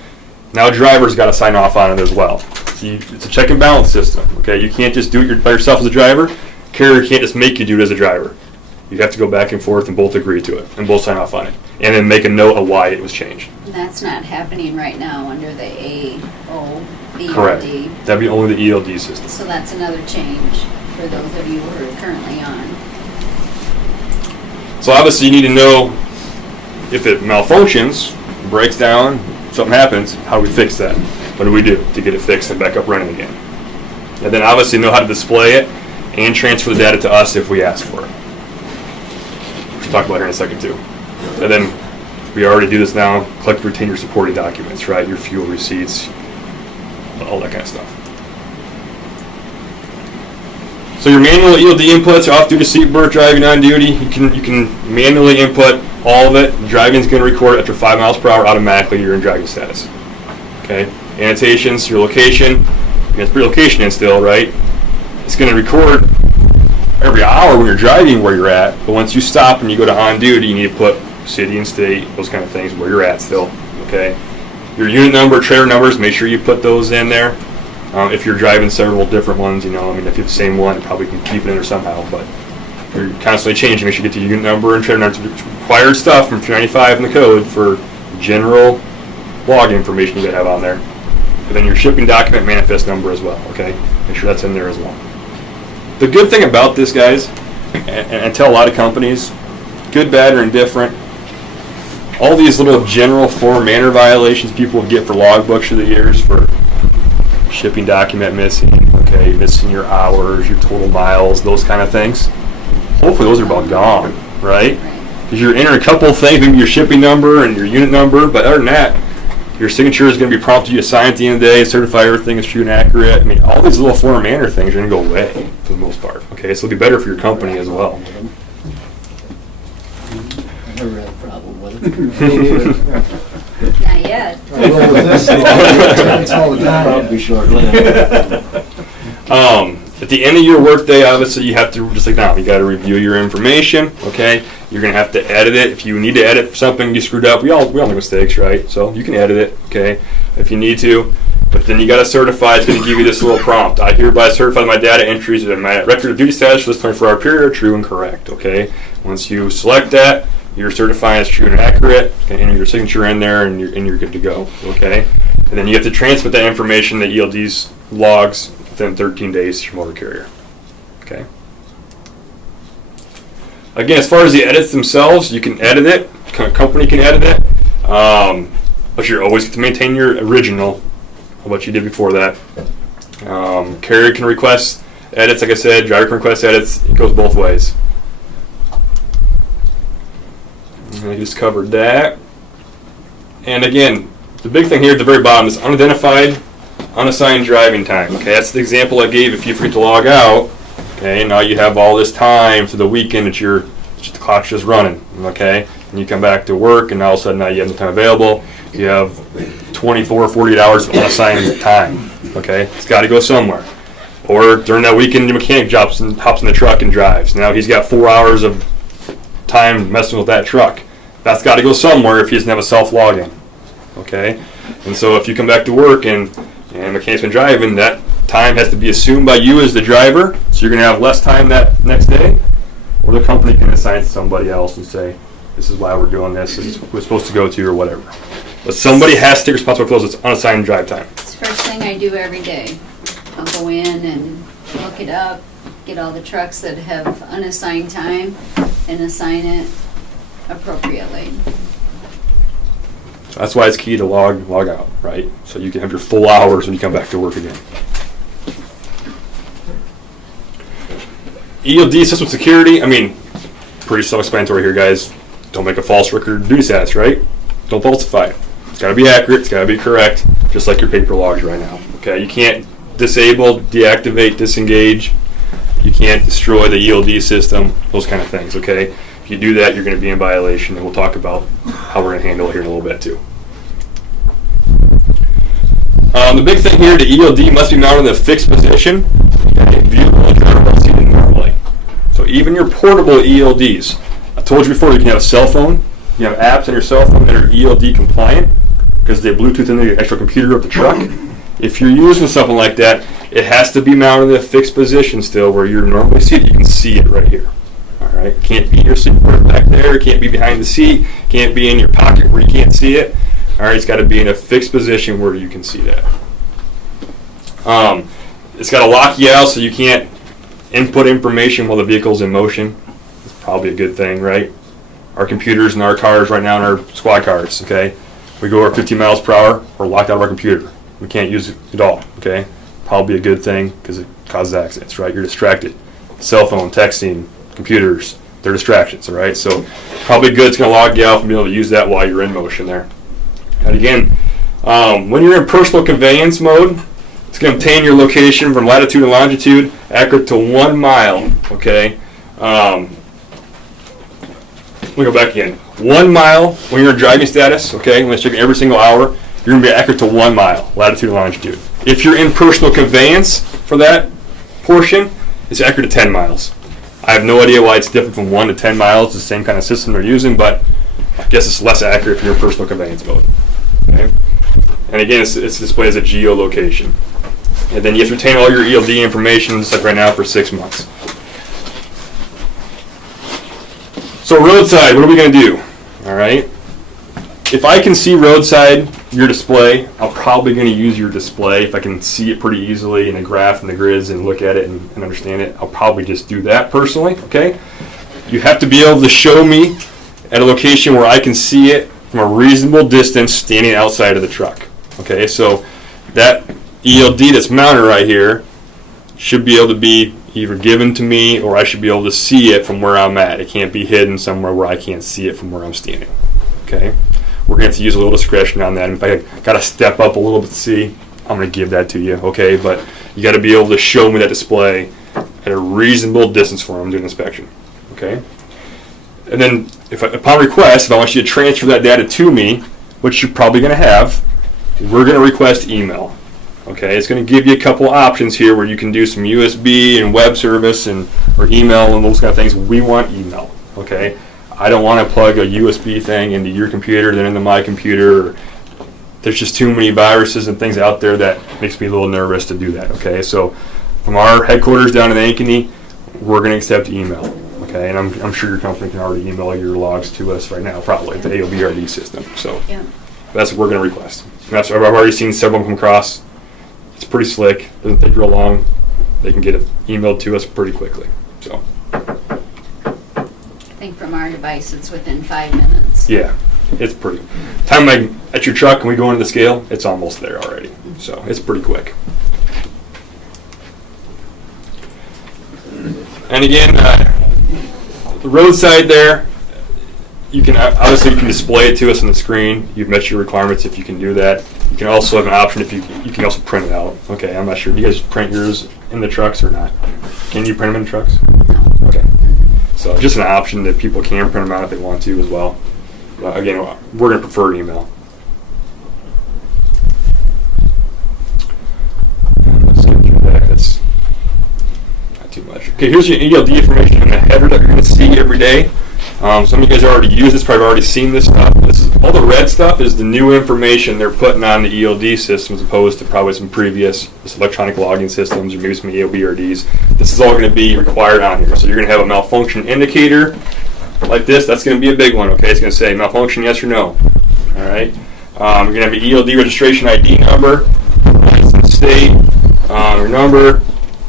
Now driver's got to sign off on it as well. It's a check and balance system, okay? You can't just do it by yourself as a driver. Carrier can't just make you do it as a driver. You have to go back and forth and both agree to it and both sign off on it and then make a note of why it was changed. That's not happening right now under the AOBRD. Correct. That'd be only the ELD system. So that's another change for those of you who are currently on. So obviously you need to know if it malfunctions, breaks down, something happens, how do we fix that? What do we do to get it fixed and back up running again? And then obviously know how to display it and transfer the data to us if we ask for it. We'll talk about it here in a second too. And then we already do this now, collect and retain your supporting documents, right? Your fuel receipts, all that kind of stuff. So your manual ELD inputs are off duty, seat berth, driving on duty. You can manually input all of it. Driving's going to record after 5 miles per hour automatically. You're in driving status. Okay. Annotations, your location. You have to put your location in still, right? It's going to record every hour when you're driving where you're at. But once you stop and you go to on duty, you need to put city and state, those kind of things, where you're at still. Okay. Your unit number, trailer numbers, make sure you put those in there. If you're driving several different ones, if you have the same one, you probably can keep it in there somehow. But if you're constantly changing, make sure you get the unit number and trailer number. It's required stuff from 395 in the code for general log information you gotta have on there. And then your shipping document manifest number as well. Okay, make sure that's in there as well. The good thing about this, guys, and I tell a lot of companies, good, bad, or indifferent, all these little general form manner violations people will get for logbooks through the years for shipping document missing, okay, missing your hours, your total miles, those kind of things. Hopefully those are about gone, right? Because you're entering a couple of things, maybe your shipping number and your unit number, but other than that, your signature is going to be prompted you to sign at the end of the day, certify everything is true and accurate. I mean, all these little form manner things are going to go away for the most part, okay? So it'll be better for your company as well. I never had a problem with it. Not yet. I will with this, it's all the time. Probably short-lived. At the end of your workday, obviously, you have to, just like now, you got to review your information, okay? You're going to have to edit it. If you need to edit something you screwed up, we all make mistakes, right? So you can edit it, okay, if you need to. But then you got to certify. It's going to give you this little prompt. I hereby certify that my data entries and my record of duty status for this 24-hour period are true and correct, okay? Once you select that, you're certifying it's true and accurate, okay, and your signature in there, and you're good to go, okay? And then you have to transmit that information, the ELD's logs, within 13 days to your motor carrier, okay? Again, as far as the edits themselves, you can edit it. Company can edit it, but you're always going to maintain your original of what you did before that. Carrier can request edits, like I said. Driver can request edits. It goes both ways. And I just covered that. And again, the big thing here at the very bottom is unidentified, unassigned driving time. Okay, that's the example I gave. If you forget to log out, okay, now you have all this time for the weekend that the clock's just running. Okay, and you come back to work, and all of a sudden now you have no time available. You have 24, 48 hours of unassigned time. Okay, it's got to go somewhere. Or during that weekend, the mechanic hops in the truck and drives. Now he's got 4 hours of time messing with that truck. That's got to go somewhere if he doesn't have a self-login. Okay, and so if you come back to work and mechanic's been driving, that time has to be assumed by you as the driver, so you're going to have less time that next day, or the company can assign it to somebody else and say, this is why we're doing this, this is what we're supposed to go to, or whatever. But somebody has to take responsibility for those. It's unassigned drive time. It's the first thing I do every day. I'll go in and look it up, get all the trucks that have unassigned time, and assign it appropriately. So that's why it's key to log out, right? So you can have your full hours when you come back to work again. ELD system security, I mean, pretty self-explanatory here, guys. Don't make a false record of duty status, right? Don't falsify it. It's got to be accurate. It's got to be correct, just like your paper logs right now. Okay, you can't disable, deactivate, disengage. You can't destroy the ELD system, those kind of things, okay? If you do that, you're going to be in violation, and we'll talk about how we're going to handle it here in a little bit, too. The big thing here, the ELD must be mounted in a fixed position, okay, viewable and driverable seating normally. So even your portable ELDs, I told you before, you can have a cell phone, you have apps on your cell phone that are ELD compliant, because they Bluetooth in the actual computer of the truck. If you're using something like that, it has to be mounted in a fixed position still, where you're normally seated. You can see it right here. All right, can't be in your seat back there. Can't be behind the seat. Can't be in your pocket where you can't see it. All right, it's got to be in a fixed position where you can see that. It's got to lock you out so you can't input information while the vehicle's in motion. It's probably a good thing, right? Our computers in our cars right now in our squad cars, okay? We go over 50 miles per hour, we're locked out of our computer. We can't use it at all, okay? Probably a good thing because it causes accidents, right? You're distracted. Cell phone, texting, computers, they're distractions, all right? So probably good. It's going to log you out from being able to use that while you're in motion there. And again, when you're in personal conveyance mode, it's going to obtain your location from latitude and longitude accurate to 1 mile, okay? Let me go back again. 1 mile when you're in driving status, okay, when it's checking every single hour, you're going to be accurate to 1 mile, latitude and longitude. If you're in personal conveyance for that portion, it's accurate to 10 miles. I have no idea why it's different from 1 to 10 miles, the same kind of system they're using, but I guess it's less accurate if you're in personal conveyance mode. Okay? And again, it's displayed as a geolocation. And then you have to retain all your ELD information, just like right now, for 6 months. So roadside, what are we going to do? All right. If I can see roadside, your display, I'm probably going to use your display. If I can see it pretty easily in the graph and the grids and look at it and understand it, I'll probably just do that personally, okay? You have to be able to show me at a location where I can see it from a reasonable distance standing outside of the truck, okay? So that ELD that's mounted right here should be able to be either given to me or I should be able to see it from where I'm at. It can't be hidden somewhere where I can't see it from where I'm standing, okay? We're going to have to use a little discretion on that. And if I got to step up a little bit to see, I'm going to give that to you, okay? But you got to be able to show me that display at a reasonable distance for them doing inspection, okay? And then, upon request, if I want you to transfer that data to me, which you're probably going to have, we're going to request email, okay? It's going to give you a couple options here where you can do some USB and web service or email and those kind of things. We want email, okay? I don't want to plug a USB thing into your computer, then into my computer. There's just too many viruses and things out there that makes me a little nervous to do that, okay? So from our headquarters down in Ankeny, we're going to accept email, okay? And I'm sure your company can already email your logs to us right now, probably, the AOBRD system. So Yeah. that's what we're going to request. And I've already seen several come across. It's pretty slick. Doesn't take real long. They can get it emailed to us pretty quickly. So. I think from our device, it's within 5 minutes. Yeah, it's pretty. Time at your truck and we go into the scale, it's almost there already. So it's pretty quick. And again, the roadside there, you can obviously you can display it to us on the screen. You've met your requirements if you can do that. You can also have an option if you can also print it out. Okay, I'm not sure. Do you guys print yours in the trucks or not? Can you print them in trucks? No. Okay. So just an option that people can print them out if they want to as well. But again, we're going to prefer email. That's not too much. Okay, here's your ELD information in the header that you're going to see every day. Some of you guys already use this, probably already seen this stuff. All the red stuff is the new information they're putting on the ELD system as opposed to probably some previous electronic logging systems or maybe some EOBRDs. This is all going to be required on here. So you're going to have a malfunction indicator like this. That's going to be a big one, okay? It's going to say malfunction, yes or no. All right. You're going to have an ELD registration ID number, license state, your number,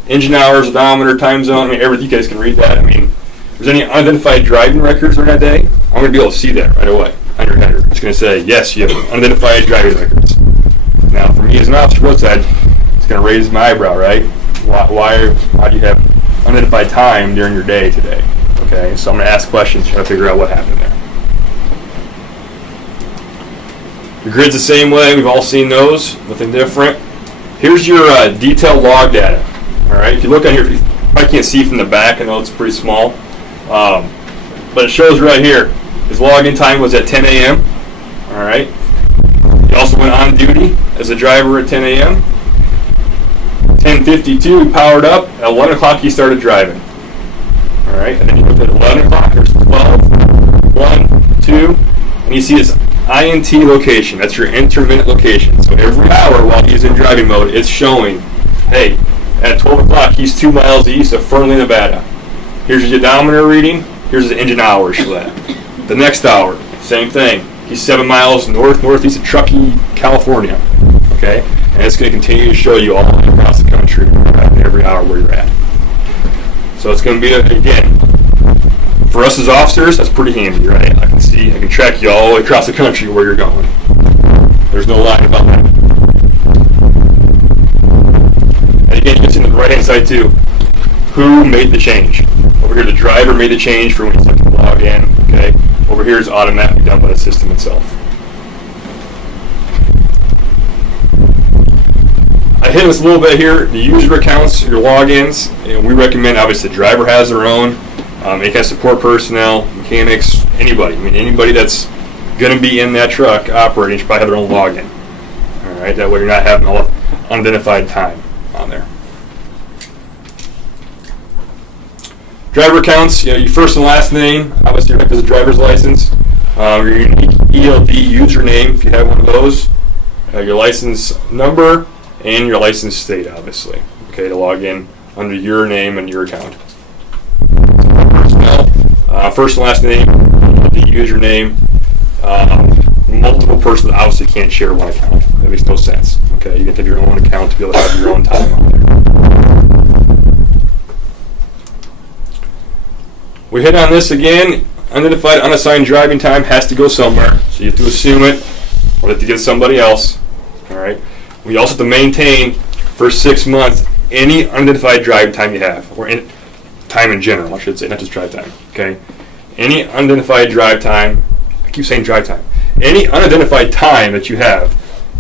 engine hours, odometer, time zone. I mean, everything. You guys can read that. I mean, if there's any unidentified driving records during that day, I'm going to be able to see that right away on your header. It's going to say, yes, you have unidentified driving records. Now, for me as an officer roadside, it's going to raise my eyebrow, right? Why do you have unidentified time during your day today? Okay, so I'm going to ask questions, trying to figure out what happened there. The grid's the same way. We've all seen those. Nothing different. Here's your detailed log data. All right, if you look on here, you probably can't see from the back. I know it's pretty small. But it shows right here, his login time was at 10 a.m. All right. He also went on duty as a driver at 10 a.m. 10:52, he powered up. At 11 o'clock, he started driving. All right. And then you look at 11 o'clock, there's 12, 1, 2, and you see his INT location. That's your intermittent location. So every hour while he's in driving mode, it's showing, hey, at 12 o'clock, he's 2 miles east of Fernley, Nevada. Here's his odometer reading. Here's his engine hours for that. The next hour, same thing. He's 7 miles northeast of Truckee, California. Okay? And it's going to continue to show you all across the country every hour where you're at. So it's going to be, again, for us as officers, that's pretty handy, right? I can track you all the way across the country where you're going. There's no lie about that. And again, you can see on the right-hand side too, who made the change. Over here, the driver made the change for when he's looking to log in. Okay. Over here is automatically done by the system itself. I hit this a little bit here. The user accounts, your logins, and we recommend obviously the driver has their own. Any kind of support personnel, mechanics, Anybody. I mean, anybody that's going to be in that truck operating should probably have their own login. All right, that way you're not having all unidentified time on there. Driver accounts, your first and last name, obviously your a driver's license, your unique ELD username if you have one of those, your license number, and your license state, obviously, okay, to log in under your name and your account. Personnel, first and last name, the username, multiple persons obviously can't share one account. That makes no sense. Okay, you can have your own account to be able to have your own time on there. We hit on this again. Unidentified, unassigned driving time has to go somewhere, so you have to assume it, or have to get somebody else. All right. We also have to maintain for 6 months any unidentified driving time you have, or time in general, I should say, not just drive time. Okay. Any unidentified drive time. I keep saying drive time. Any unidentified time that you have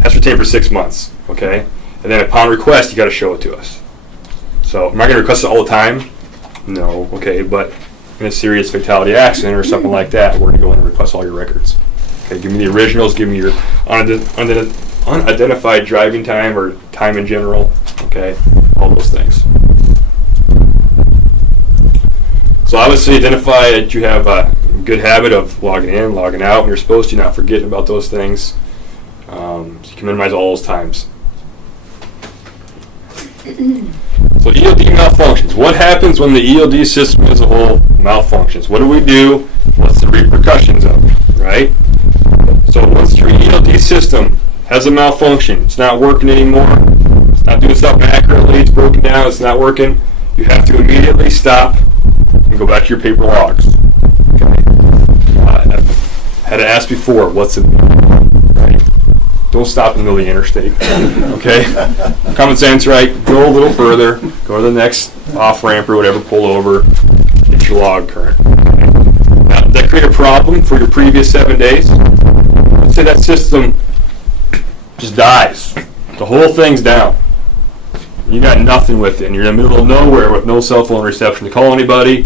has to retain for 6 months. Okay. And then upon request, you got to show it to us. So, am I going to request it all the time? No. Okay, but in a serious fatality accident or something like that, we're going to go in and request all your records. Okay, give me the originals, give me your unidentified driving time or time in general, okay, all those things. So obviously identify that you have a good habit of logging in, logging out when you're supposed to, not forgetting about those things, so you can minimize all those times. So ELD malfunctions. What happens when the ELD system as a whole malfunctions? What do we do? What's the repercussions of it, right? So once your ELD system has a malfunction, it's not working anymore, it's not doing something accurately, it's broken down, it's not working, you have to immediately stop and go back to your paper logs. Okay? I've had to ask before, what's it mean, right? Don't stop in the middle of the interstate, okay? Common sense, right? Go a little further, go to the next off-ramp or whatever, pull over, get your log current. Okay? Now, does that create a problem for your previous 7 days? Let's say that system just dies. The whole thing's down. You got nothing with it, and you're in the middle of nowhere with no cell phone reception to call anybody,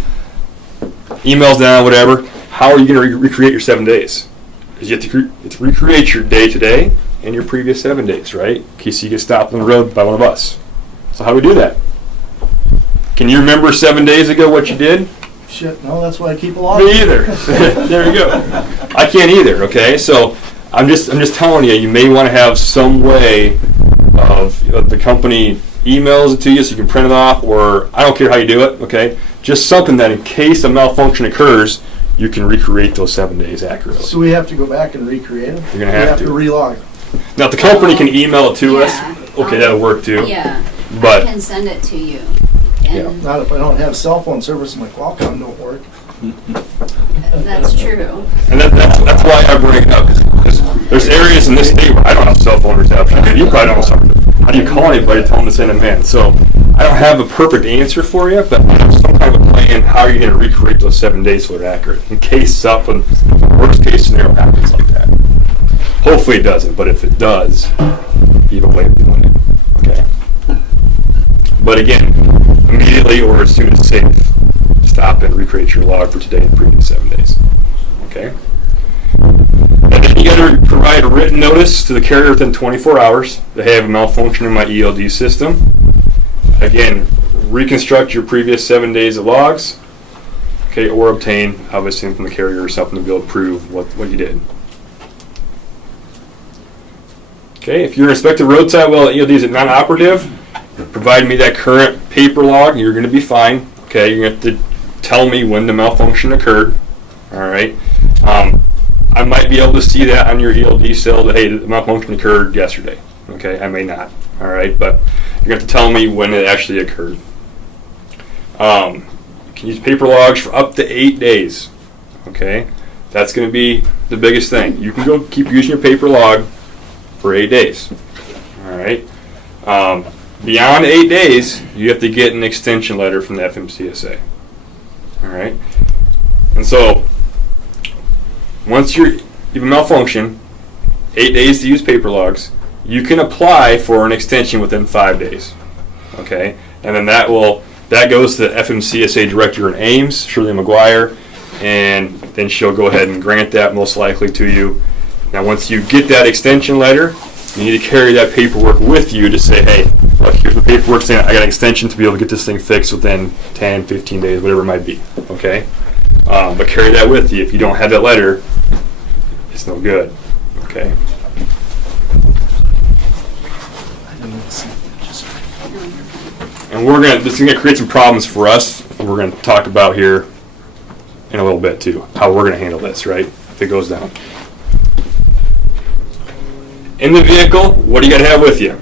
emails down, whatever. How are you going to recreate your 7 days? Because you have to recreate your day-to-day and your previous 7 days, right? In case you get stopped on the road by one of us. So how do we do that? Can you remember 7 days ago what you did? Shit, no, that's why I keep a log. Me either. There you go. I can't either, okay? So I'm just telling you, you may want to have some way of the company emails it to you so you can print it off, or I don't care how you do it, okay? Just something that in case a malfunction occurs, you can recreate those 7 days accurately. So we have to go back and recreate them? You're going to have to. relog them. Now, if the company can email it to us, okay, that'll work too. Yeah, But I can send it to you. Yeah. And Not if I don't have cell phone service and my Qualcomm don't work. that's true. and that's why I bring it up. Because there's areas in this state where I don't have cell phone reception. You probably don't have something. How do you call anybody to tell them to send them in? So I don't have a perfect answer for you, but I have some kind of a plan how you're going to recreate those 7 days so they're accurate. In case something, worst case scenario happens like that. Hopefully it doesn't, but if it does, you have a way of doing it. Okay. But again, immediately or as soon as safe, stop and recreate your log for today and previous 7 days. Okay. And then you got to provide a written notice to the carrier within 24 hours that they have a malfunction in my ELD system. Again, reconstruct your previous 7 days of logs, okay, or obtain obviously from the carrier or something to be able to prove what you did. Okay, if you're inspecting roadside well ELDs are non-operative, provide me that current paper log, you're going to be fine. Okay, you're going to have to tell me when the malfunction occurred. All right. I might be able to see that on your ELD cell that, hey, the malfunction occurred yesterday. Okay, I may not. All right, but you're going to have to tell me when it actually occurred. You can use paper logs for up to 8 days. Okay, that's going to be the biggest thing. You can go keep using your paper log for 8 days. All right. Beyond 8 days, you have to get an extension letter from the FMCSA. All right. And so, once you have a malfunction, 8 days to use paper logs, you can apply for an extension within 5 days. Okay. And then that goes to the FMCSA director in Ames, Shirley McGuire. and then she'll go ahead and grant that most likely to you. Now, once you get that extension letter, you need to carry that paperwork with you to say, hey, look, here's the paperwork saying I got an extension to be able to get this thing fixed within 10, 15 days, whatever it might be, okay? But carry that with you. If you don't have that letter, it's no good, okay? And this is gonna create some problems for us. We're gonna talk about here in a little bit too, how we're gonna handle this, right? If it goes down. In the vehicle, what do you gotta have with you?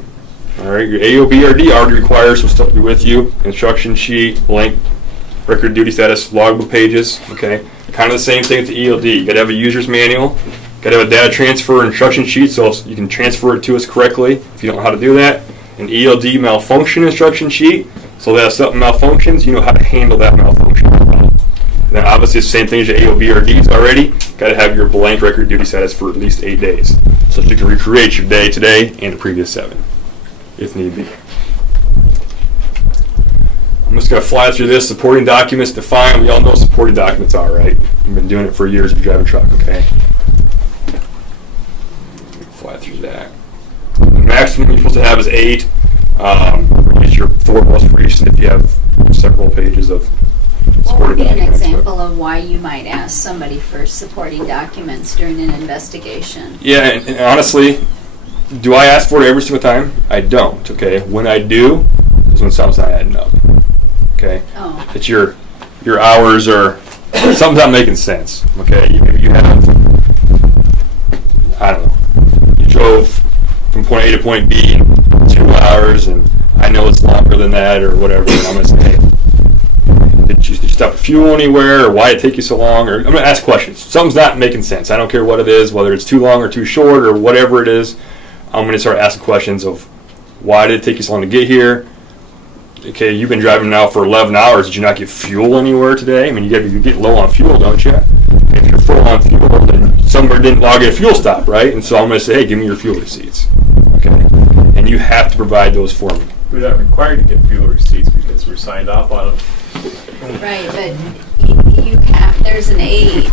All right, your AOBRD already requires some stuff to be with you. Instruction sheet, blank record duty status, logbook pages, okay? Kind of the same thing with the ELD. You gotta have a user's manual, gotta have a data transfer instruction sheet so you can transfer it to us correctly if you don't know how to do that. An ELD malfunction instruction sheet, so that if something malfunctions, you know how to handle that malfunction. And then obviously the same thing as your AOBRDs already, gotta have your blank record duty status for at least 8 days. So that you can recreate your day today and the previous 7, if need be. I'm just gonna fly through this. Supporting documents defined. We all know what supporting documents are, right? You've been doing it for years if you drive a truck, okay? Fly through that. The maximum you're supposed to have is 8. Use your 4 most recent if you have several pages of What would supporting be an documents. example of why you might ask somebody for supporting documents during an investigation? Yeah, and honestly, do I ask for it every single time? I don't, okay? When I do, is when something's not adding up, okay? Oh, It's your hours are, something's not making sense, okay? You have, I don't know, you drove from point A to point B in 2 hours, and I know it's longer than that or whatever, and I'm going to say, hey, did you stop for fuel anywhere, or why did it take you so long? Or I'm going to ask questions. Something's not making sense. I don't care what it is, whether it's too long or too short or whatever it is. I'm going to start asking questions of why did it take you so long to get here? Okay, you've been driving now for 11 hours. Did you not get fuel anywhere today? I mean, you get low on fuel, don't you? If you're full on fuel, then somewhere didn't log in a fuel stop, right? And so I'm going to say, hey, give me your fuel receipts. Okay, and you have to provide those for me. We're not required to get fuel receipts because we're signed off on them. right, but you have, there's an 8.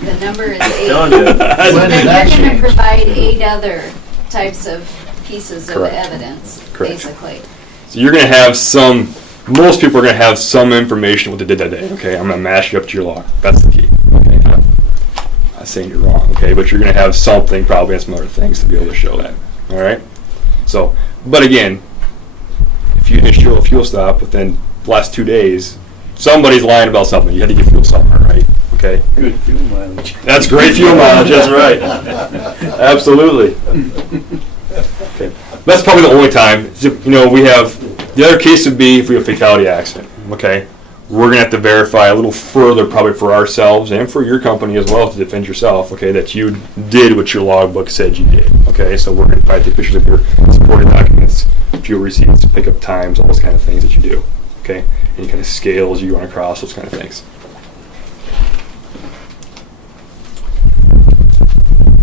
The number is 8. Telling you. When did that You're going to change? provide 8 other types of pieces of Correct. evidence, Correct. basically. So you're going to have most people are going to have some information what they did that day. Okay, I'm going to mash it up to your log. That's the key. Okay, I'm not saying you're wrong, okay, but you're going to have something probably and some other things to be able to show that. All right. So, but again, if you didn't show a fuel stop within the last 2 days, somebody's lying about something. You had to get fuel somewhere, right? Okay. Good fuel mileage. That's great fuel mileage. That's right. Absolutely. Okay. That's probably the only time. You know, we have the other case would be if we have a fatality accident. Okay. We're gonna have to verify a little further, probably for ourselves and for your company as well, to defend yourself. Okay, that you did what your logbook said you did. Okay, so we're gonna find the pictures of your supporting documents, fuel receipts, pickup times, all those kind of things that you do. Okay, any kind of scales you run across, those kind of things.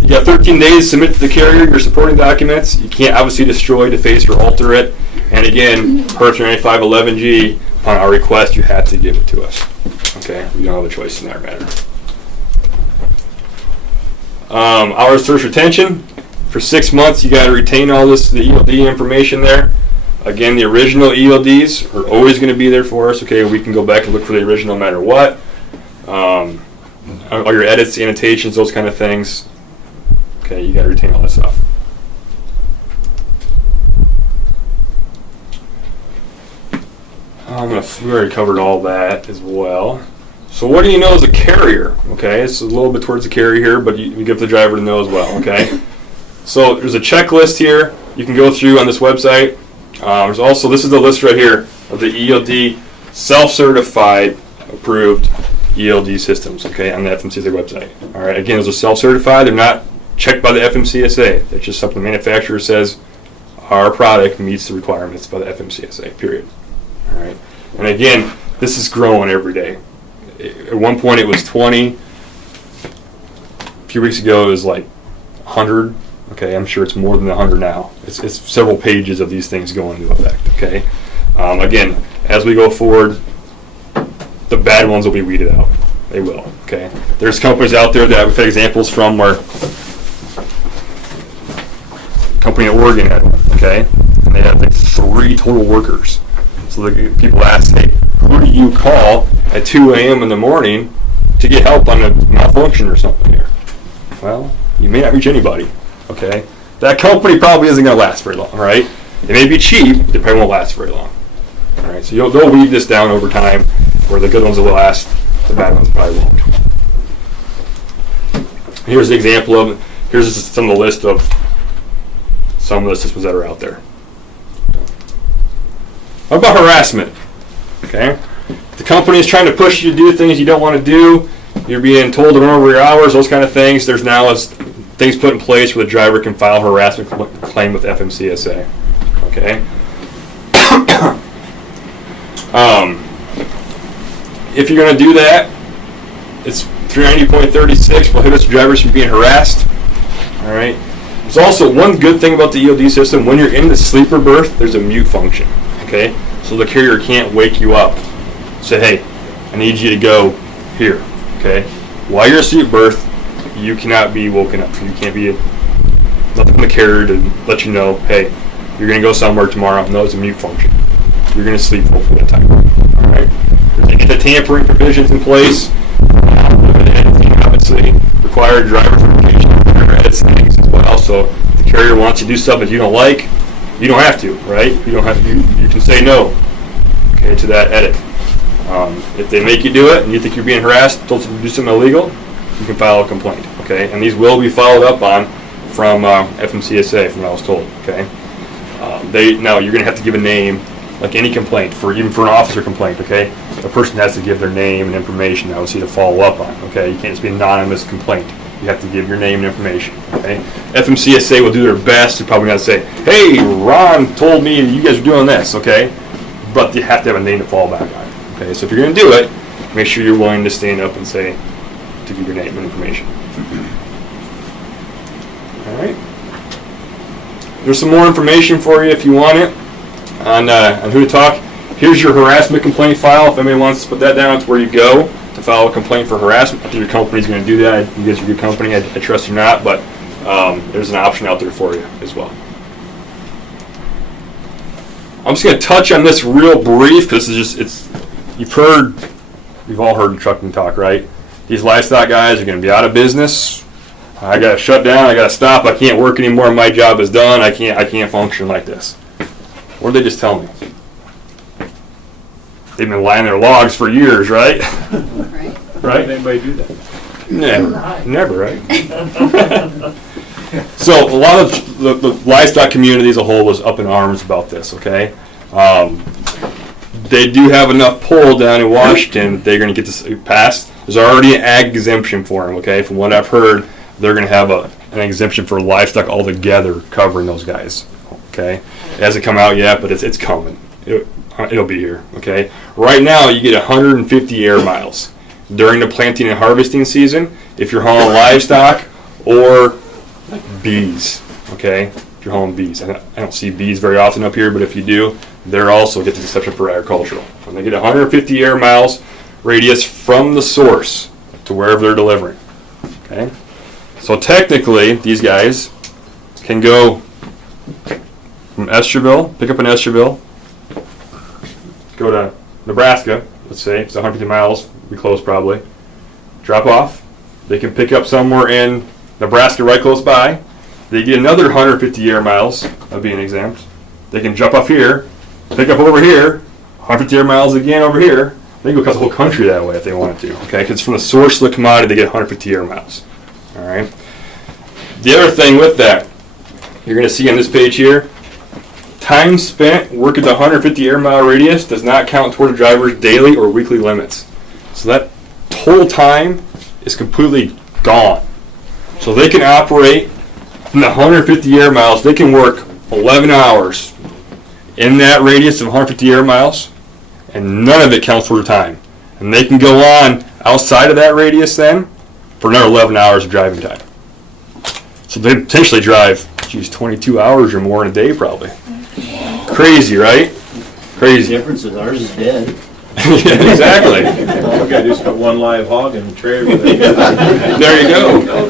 You got 13 days to submit to the carrier your supporting documents. You can't obviously destroy, deface, or alter it. And again, per 9511G, upon our request, you have to give it to us. Okay, we don't have a choice in that matter. Hours search retention. For 6 months, you got to retain all this, the ELD information there. Again, the original ELDs are always going to be there for us. Okay, we can go back and look for the original no matter what. All your edits, annotations, those kind of things. Okay, you got to retain all that stuff. We already covered all that as well. So what do you know as a carrier? Okay, it's a little bit towards the carrier here, but you give the driver to know as well, okay? So there's a checklist here you can go through on this website. There's also, this is the list right here of the ELD self-certified approved ELD systems, okay, on the FMCSA website. All right, again, those are self-certified. They're not checked by the FMCSA. They're just something the manufacturer says our product meets the requirements by the FMCSA, period. All right, and again, this is growing every day. At one point it was 20. A few weeks ago it was like 100. Okay, I'm sure it's more than 100 now. It's several pages of these things going into effect. Okay, again, as we go forward, the bad ones will be weeded out. They will, okay? There's companies out there that we've had examples from where company in Oregon had one, okay? And they had like 3 total workers. So the people ask, hey, who do you call at 2 a.m. in the morning to get help on a malfunction or something here? Well, you may not reach anybody, okay? That company probably isn't going to last very long, right? It may be cheap, but they probably won't last very long. All right, so they'll weed this down over time, where the good ones will last, the bad ones probably won't. Here's the example of, here's just some of the list of some of the systems that are out there. How about harassment? Okay, the company is trying to push you to do things you don't want to do. You're being told to run over your hours, those kind of things. There's now things put in place where the driver can file a harassment claim with FMCSA. Okay. If you're going to do that, it's 390.36 prohibits drivers from being harassed. All right. There's also one good thing about the ELD system. When you're in the sleeper berth, there's a mute function. Okay, so the carrier can't wake you up. Say, hey, I need you to go here. Okay, while you're asleep berth, you cannot be woken up. You can't be nothing from the carrier to let you know, hey, you're going to go somewhere tomorrow. No, it's a mute function. You're going to sleep hopefully that time. All right. They get the tampering provisions in place. Obviously, required driver verification edits things as well. So if the carrier wants you to do something you don't like, you don't have to, right? You don't have to. You can say no, okay, to that edit. If they make you do it and you think you're being harassed, told you to do something illegal, you can file a complaint, okay? And these will be followed up on from FMCSA, from what I was told, okay? Now you're going to have to give a name, like any complaint, even for an officer complaint, okay? A person has to give their name and information, obviously, to follow up on, okay? You can't just be an anonymous complaint. You have to give your name and information, okay? FMCSA will do their best to probably not say, hey, Ron told me you guys are doing this, okay? But you have to have a name to fall back on, okay? So if you're going to do it, make sure you're willing to stand up and say, to give your name and information. All right. There's some more information for you if you want it on who to talk. Here's your harassment complaint file. If anybody wants to put that down, it's where you go to file a complaint for harassment. If your company's going to do that, you guys are a good company. I trust you not, but there's an option out there for you as well. I'm just going to touch on this real brief because you've all heard trucking talk, right? These livestock guys are going to be out of business. I got to shut down. I got to stop. I can't work anymore. My job is done. I can't function like this. What did they just tell me? They've been lying their logs for years, right? Right. Why did anybody do that? Never, right? So a lot of the livestock community as a whole was up in arms about this, okay? They do have enough pull down in Washington, they're going to get this passed. There's already an ag exemption for them, okay? From what I've heard, they're going to have an exemption for livestock altogether covering those guys, okay? It hasn't come out yet, but it's coming. It'll be here, okay? Right now, you get 150 air miles during the planting and harvesting season if you're hauling livestock or bees, okay? If you're hauling bees. I don't see bees very often up here, but if you do, they're also get the exception for agricultural. And they get 150 air miles radius from the source to wherever they're delivering, okay? So technically, these guys can go from Estherville, pick up in Estherville, go to Nebraska, let's say, it's 150 miles, we close probably, drop off. They can pick up somewhere in Nebraska right close by. They get another 150 air miles of being exempt. They can jump off here, pick up over here, 150 air miles again over here. They can go across the whole country that way if they wanted to, okay? Because from the source of the commodity, they get 150 air miles, all right? The other thing with that, you're going to see on this page here, time spent working the 150 air mile radius does not count toward the driver's daily or weekly limits. So that total time is completely gone. So they can operate from the 150 air miles, they can work 11 hours in that radius of 150 air miles, and none of it counts toward time. And they can go on outside of that radius then for another 11 hours of driving time. So they potentially drive, 22 hours or more in a day probably. Crazy, right? Crazy. The difference is ours is dead. Yeah, exactly. All we gotta do is put one live hog in the trailer. There you go.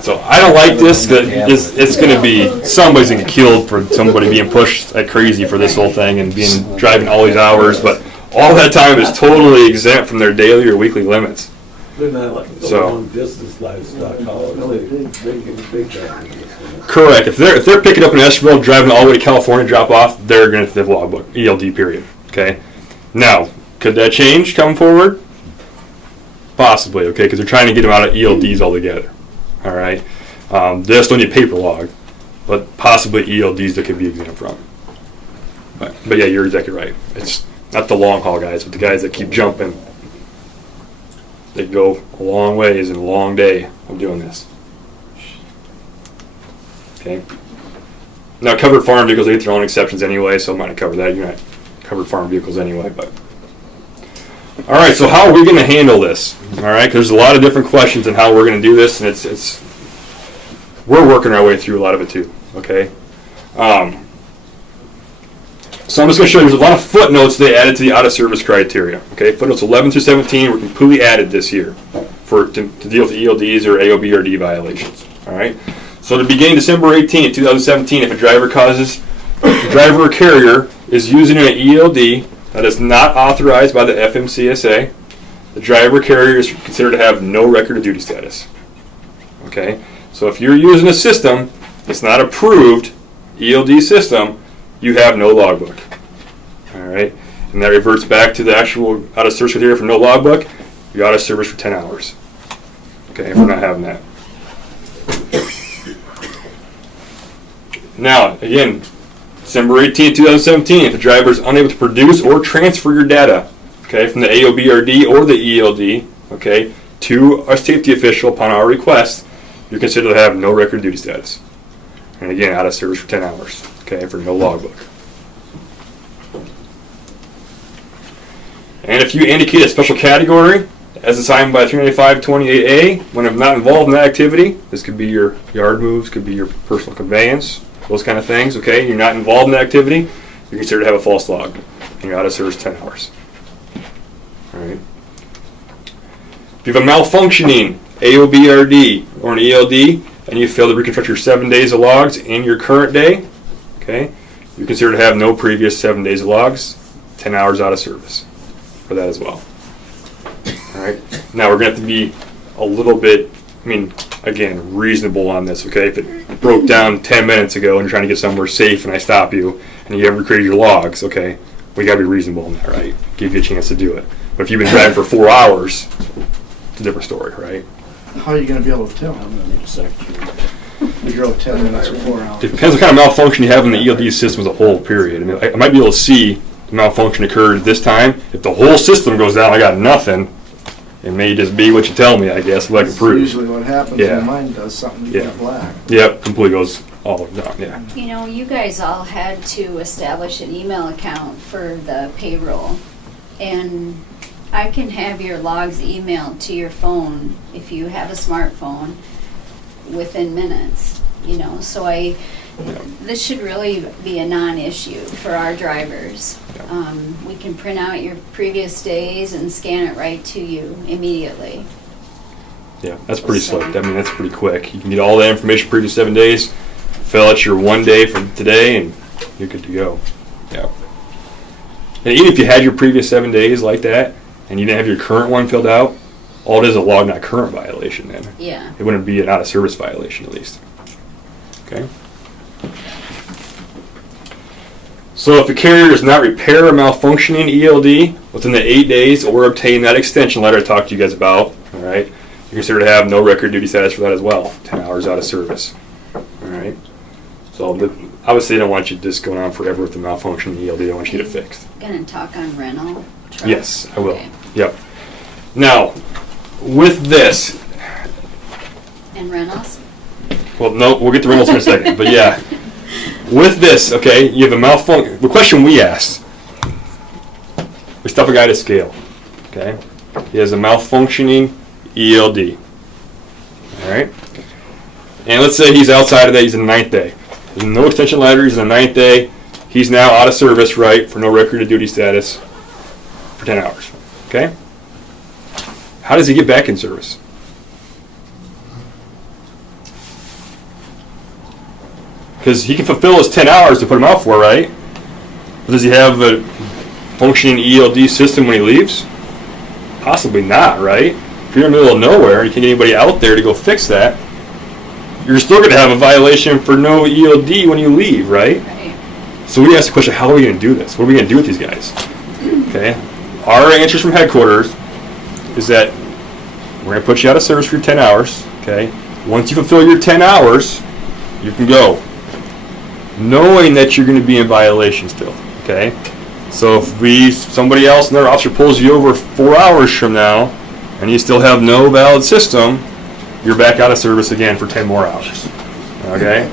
So I don't like this, because it's going to be, somebody's going to get killed for somebody being pushed like crazy for this whole thing and driving all these hours, but all that time is totally exempt from their daily or weekly limits. They're not like the So- long distance livestock haulers, they can big time. Correct. If they're picking up in Estherville, driving all the way to California to drop off, they're going to have logbook, ELD period. Okay? Now, could that change coming forward? Possibly, okay, because they're trying to get them out of ELDs altogether. All right? They just don't need paper log, but possibly ELDs that could be exempt from. But yeah, you're exactly right. It's not the long haul guys, but the guys that keep jumping. They go a long ways and a long day of doing this. Okay. Now, covered farm vehicles, they get their own exceptions anyway, so I'm not going to cover that. You're not covered farm vehicles anyway, but. All right, so how are we going to handle this? All right, because there's a lot of different questions on how we're going to do this, and it's we're working our way through a lot of it too. Okay. So I'm just going to show you, there's a lot of footnotes they added to the out-of-service criteria. Okay, footnotes 11 through 17 were completely added this year to deal with ELDs or AOBRD violations. All right. So to begin December 18, 2017, if a driver or carrier is using an ELD that is not authorized by the FMCSA, the driver or carrier is considered to have no record of duty status. Okay. So if you're using a system that's not approved ELD system, you have no logbook. All right, and that reverts back to the actual out of service criteria for no logbook. You're out of service for 10 hours. Okay, we're not having that. Now, again, December 18, 2017, if the driver is unable to produce or transfer your data, okay, from the AOBRD or the ELD, okay, to a safety official upon our request, you're considered to have no record of duty status. And again, out of service for 10 hours. Okay, for no logbook. And if you indicate a special category as assigned by 395-28A, when I'm not involved in that activity, this could be your yard moves, could be your personal conveyance, those kind of things, okay, you're not involved in that activity, you're considered to have a false log, and you're out of service 10 hours. All right. If you have a malfunctioning AOBRD or an ELD, and you fail to reconstruct your 7 days of logs and your current day, okay, you're considered to have no previous 7 days of logs, 10 hours out of service for that as well. All right. Now we're going to have to be a little bit, again, reasonable on this, okay? If it broke down 10 minutes ago and you're trying to get somewhere safe and I stop you and you haven't recreated your logs, okay, we got to be reasonable in that, right? Give you a chance to do it. But if you've been driving for 4 hours, it's a different story, right? How are you gonna be able to tell? I'm gonna need a second. You drove 10 minutes or 4 hours. It depends what kind of malfunction you have in the ELD system as a whole, period. I might be able to see the malfunction occurred this time. If the whole system goes down, I got nothing. It may just be what you tell me, I guess, what I can That's prove. usually what happens Yeah. when mine does something, you Yeah. get black. Yep, completely goes all down, yeah. You know, you guys all had to establish an email account for the payroll. And I can have your logs emailed to your phone if you have a smartphone within minutes, so this should really be a non-issue for our drivers. We can print out your previous days and scan it right to you immediately. Yeah, that's pretty slick. That's pretty quick. You can get all that information previous 7 days, fill out your 1 day from today, and you're good to go. Yeah. And even if you had your previous 7 days like that, and you didn't have your current one filled out, all it is a log not current violation then. Yeah. It wouldn't be an out of service violation at least. Okay? So if the carrier does not repair a malfunctioning ELD within the 8 days or obtain that extension letter I talked to you guys about, all right, you're considered to have no record duty status for that as well, 10 hours out of service. All right? So obviously they don't want you just going on forever with the malfunctioning ELD. They want you to get it fixed. Gonna talk on rental trucks? Yes, I will. Okay. Yep. Now, with this, And rentals? well, no, we'll get to rentals in a second, but yeah. With this, okay, you have a malfunction. The question we asked, we stop a guy to scale, okay? He has a malfunctioning ELD, all right? And let's say he's outside of that, he's in the 9th day. There's no extension letter, he's in the 9th day. He's now out of service, right, for no record of duty status. 10 hours, okay? How does he get back in service? Because he can fulfill his 10 hours to put him out for, right? But does he have a functioning ELD system when he leaves? Possibly not, right? If you're in the middle of nowhere and you can't get anybody out there to go fix that, you're still going to have a violation for no ELD when you leave, right? Right. So we ask the question, how are we going to do this? What are we going to do with these guys? Okay. Our answers from headquarters is that we're going to put you out of service for your 10 hours, okay? Once you fulfill your 10 hours, you can go, knowing that you're going to be in violation still, okay? So if somebody else, another officer pulls you over 4 hours from now, and you still have no valid system, you're back out of service again for 10 more hours, okay?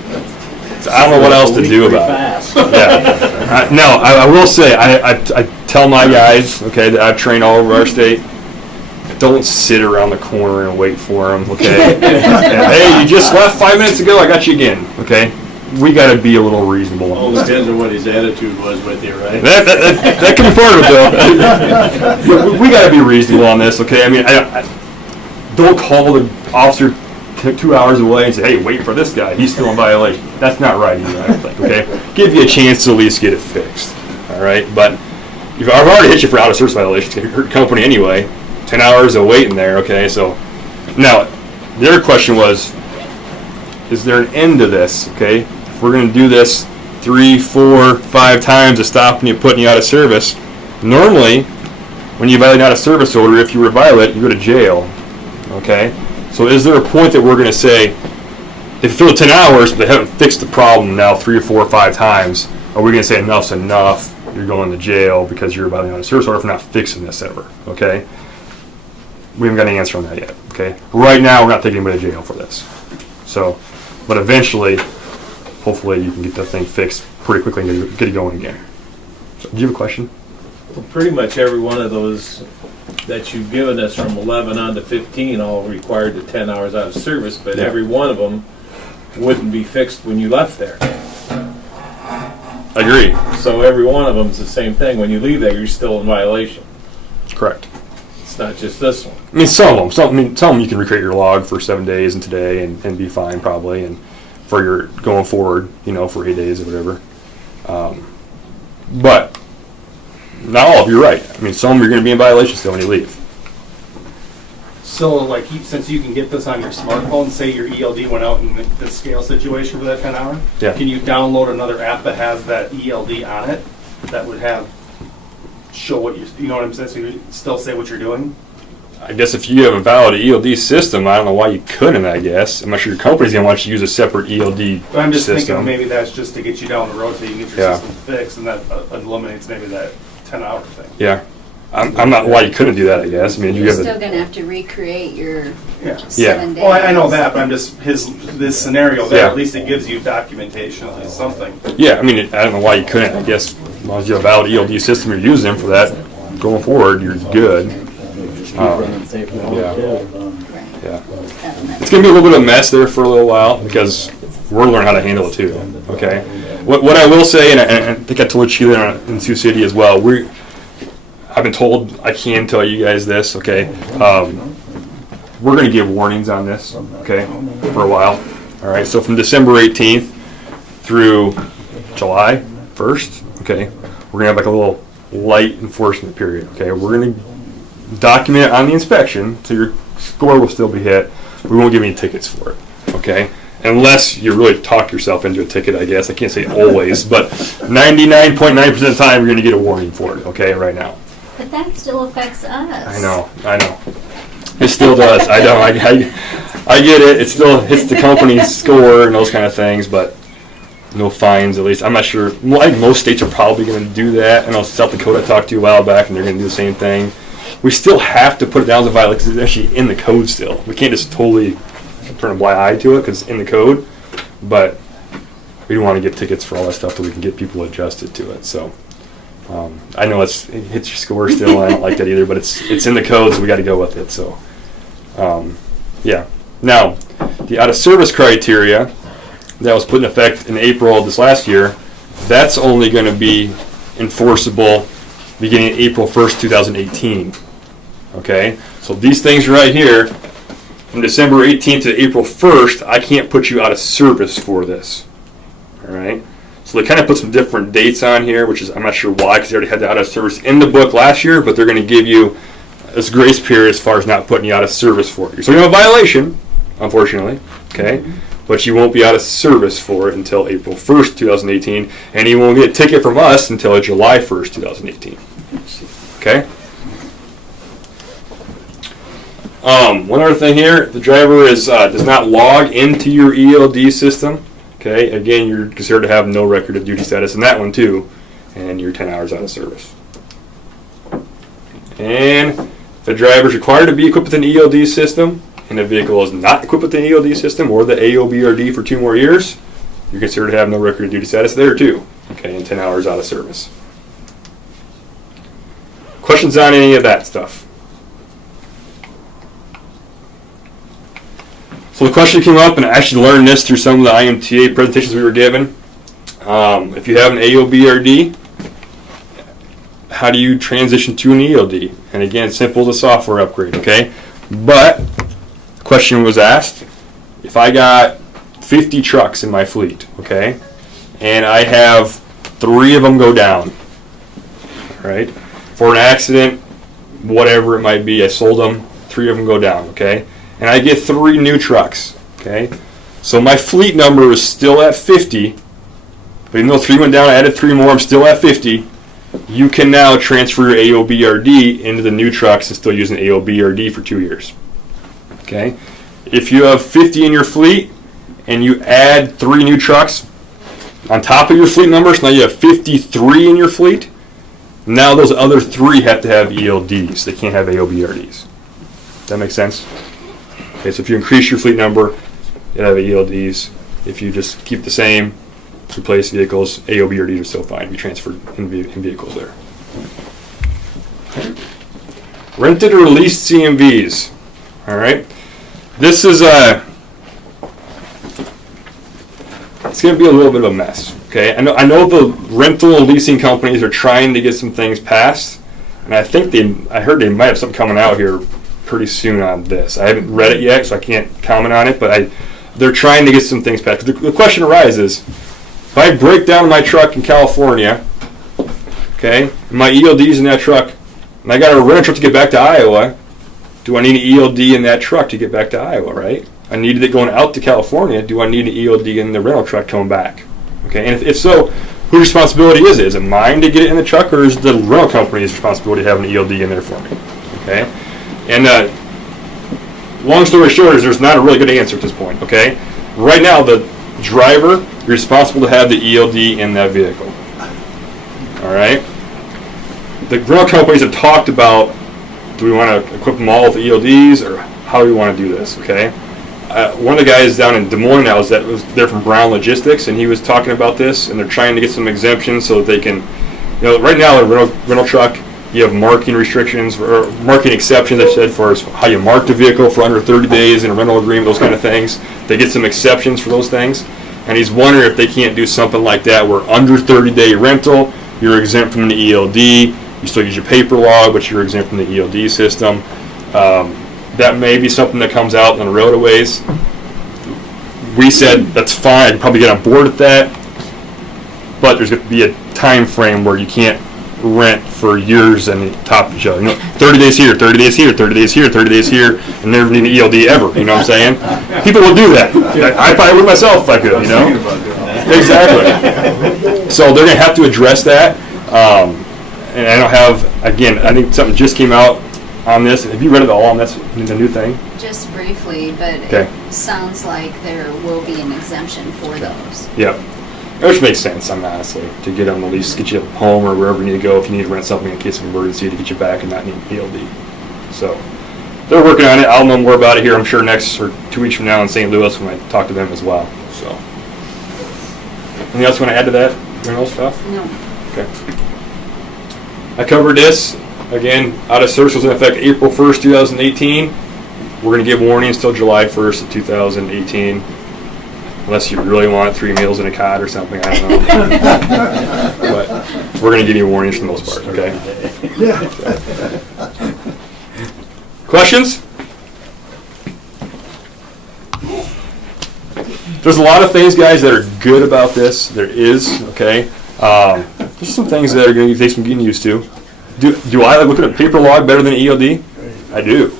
So I don't know what else to do about it. Yeah. No, I will say, I tell my guys, okay, that I've trained all over our state, don't sit around the corner and wait for them, okay? Hey, you just left 5 minutes ago, I got you again, okay? We got to be a little reasonable. All depends on what his attitude was with you, right? That can be part of it, though. We got to be reasonable on this, okay? I mean, I don't call the officer 2 hours away and say, hey, wait for this guy. He's still in violation. That's not right either, I don't think, okay? Give you a chance to at least get it fixed, all right? But I've already hit you for out-of-service violations. It's going to hurt the company anyway. 10 hours of waiting there, okay? So now, their question was, is there an end to this, okay? If we're going to do this 3, 4, 5 times of stopping you, putting you out of service, normally, when you violate an out-of-service order, if you were to violate, you go to jail, okay? So is there a point that we're going to say, if you fill 10 hours, but they haven't fixed the problem now 3 or 4 or 5 times, are we going to say enough's enough, you're going to jail because you're violating an out-of-service order for not fixing this ever, okay? We haven't got an answer on that yet, okay? Right now, we're not taking anybody to jail for this. So, but eventually, hopefully you can get that thing fixed pretty quickly and get it going again. So, do you have a question? Well, pretty much every one of those that you've given us from 11 on to 15 all required the 10 hours out of service, but every one of them wouldn't be fixed when you left there. Agree. So every one of them is the same thing. When you leave there, you're still in violation. Correct. It's not just this one. I mean, some of them you can recreate your log for 7 days and today and be fine probably, and for your going forward, for 8 days or whatever. But not all of you, you're right. I mean, some you're going to be in violation still when you leave. So, like, since you can get this on your smartphone, say your ELD went out in the scale situation for that 10 hour, Yeah. Can you download another app that has that ELD on it that would show what you know what I'm saying? So you still say what you're doing? I guess if you have a valid ELD system, I don't know why you couldn't, I guess. I'm not sure your company's going to want you to use a separate ELD But I'm just system. thinking maybe that's just to get you down the road so you can get your Yeah. system fixed, and that eliminates maybe that 10-hour thing. Yeah. I'm not why you couldn't do that, I guess. I mean, you You're have still going to have to recreate your Yeah. 7 days. Well, I know that, but I'm just, this scenario there, Yeah. at least it gives you documentation, at least something. Yeah, I mean, I don't know why you couldn't. I guess as long as you have a valid ELD system you're using for that, going forward, you're good. Yeah. It's going to be a little bit of a mess there for a little while because we're learning how to handle it too, okay? What I will say, and I think I told Sheila in Sioux City as well, I've been told I can tell you guys this, okay? We're going to give warnings on this, okay, for a while. All right, so from December 18th through July 1st, okay, we're going to have like a little light enforcement period, okay? We're going to document it on the inspection, so your score will still be hit. We won't give any tickets for it, okay? Unless you really talk yourself into a ticket, I guess. I can't say always, but 99.9% of the time you're going to get a warning for it, okay, right now. But that still affects us. I know. It still does. I know. I get it. It still hits the company's score and those kind of things, but no fines at least. I'm not sure. Well, I think most states are probably going to do that. I know South Dakota I talked to you a while back, and they're going to do the same thing. We still have to put it down as a violation because it's actually in the code still. We can't just totally turn a blind eye to it because it's in the code, but we don't want to give tickets for all that stuff till we can get people adjusted to it. So I know it hits your score still. I don't like that either, but it's in the code, so we got to go with it. So yeah. Now, the out-of-service criteria that was put in effect in April of this last year, that's only going to be enforceable beginning April 1st, 2018. Okay, so these things right here, from December 18th to April 1st, I can't put you out of service for this. All right, so they kind of put some different dates on here, which is, I'm not sure why, because they already had the out of service in the book last year, but they're going to give you this grace period as far as not putting you out of service for it. So you have a violation, unfortunately, okay, but you won't be out of service for it until April 1st, 2018, and you won't get a ticket from us until July 1st, 2018. Okay? One other thing here, the driver is does not log into your ELD system. Okay, again, you're considered to have no record of duty status in that one too, and you're 10 hours out of service. And the driver is required to be equipped with an ELD system, and the vehicle is not equipped with an ELD system or the AOBRD for 2 more years, you're considered to have no record of duty status there too. Okay, and 10 hours out of service. Questions on any of that stuff? So the question came up, and I actually learned this through some of the IMTA presentations we were given. If you have an AOBRD, how do you transition to an ELD? And again, simple as a software upgrade, okay? But the question was asked, if I got 50 trucks in my fleet, okay, and I have 3 of them go down, all right, for an accident, whatever it might be, I sold them, 3 of them go down, okay? And I get 3 new trucks, okay? So my fleet number is still at 50, but even though 3 went down, I added 3 more, I'm still at 50. You can now transfer your AOBRD into the new trucks and still use an AOBRD for 2 years, okay? If you have 50 in your fleet and you add 3 new trucks on top of your fleet number, so now you have 53 in your fleet, now those other 3 have to have ELDs. They can't have AOBRDs. Does that make sense? Okay, so if you increase your fleet number, you'll have ELDs. If you just keep the same, replace vehicles, AOBRDs are still fine. You transferred in vehicles there. Okay. Rented or leased CMVs. All right. This is it's going to be a little bit of a mess. Okay. I know the rental and leasing companies are trying to get some things passed, and I heard they might have something coming out here pretty soon on this. I haven't read it yet, so I can't comment on it, but they're trying to get some things passed. The question arises, if I break down my truck in California, okay, and my ELD's in that truck, and I got to rent a truck to get back to Iowa, do I need an ELD in that truck to get back to Iowa, right? I needed it going out to California, do I need an ELD in the rental truck coming back? Okay, and if so, whose responsibility is it? Is it mine to get it in the truck, or is the rental company's responsibility to have an ELD in there for me? Okay? And long story short is there's not a really good answer at this point, okay? Right now, the driver is responsible to have the ELD in that vehicle, all right? The rental companies have talked about, do we want to equip them all with ELDs, or how do we want to do this, okay? One of the guys down in Des Moines now they're from Brown Logistics, and he was talking about this, and they're trying to get some exemptions so that they can, right now, a rental truck, you have marking restrictions or marking exceptions, I said, for how you mark the vehicle for under 30 days in a rental agreement, those kind of things. They get some exceptions for those things. And he's wondering if they can't do something like that where under 30-day rental, you're exempt from the ELD. You still use your paper log, but you're exempt from the ELD system. That may be something that comes out on the road a ways. We said that's fine. I'd probably get on board with that. But there's going to be a time frame where you can't rent for years and top of each other. 30 days here, 30 days here, 30 days here, 30 days here, and never need an ELD ever. You know what I'm saying? People will do that. I probably would myself if I could, Exactly. So they're going to have to address that. And I don't have, again, I think something just came out on this. Have you read it all on this, the new thing? Just briefly, but Okay. It sounds like there will be an exemption for those. Yep. Which makes sense, honestly, to get them at least get you home or wherever you need to go if you need to rent something in case of emergency to get you back and not need an ELD. So they're working on it. I'll know more about it here, I'm sure, next or 2 weeks from now in St. Louis when I talk to them as well. So, anything else you want to add to that rental stuff? No. Okay. I covered this. Again, out of service was in effect April 1st, 2018. We're going to give warnings till July 1st of 2018. unless you really want 3 meals in a cot or something, I don't know. But we're gonna give you warnings for the most part, okay? Questions? There's a lot of things, guys, that are good about this. There is, okay? There's some things that are going to take some getting used to. Do I like looking at paper log better than ELD? I do.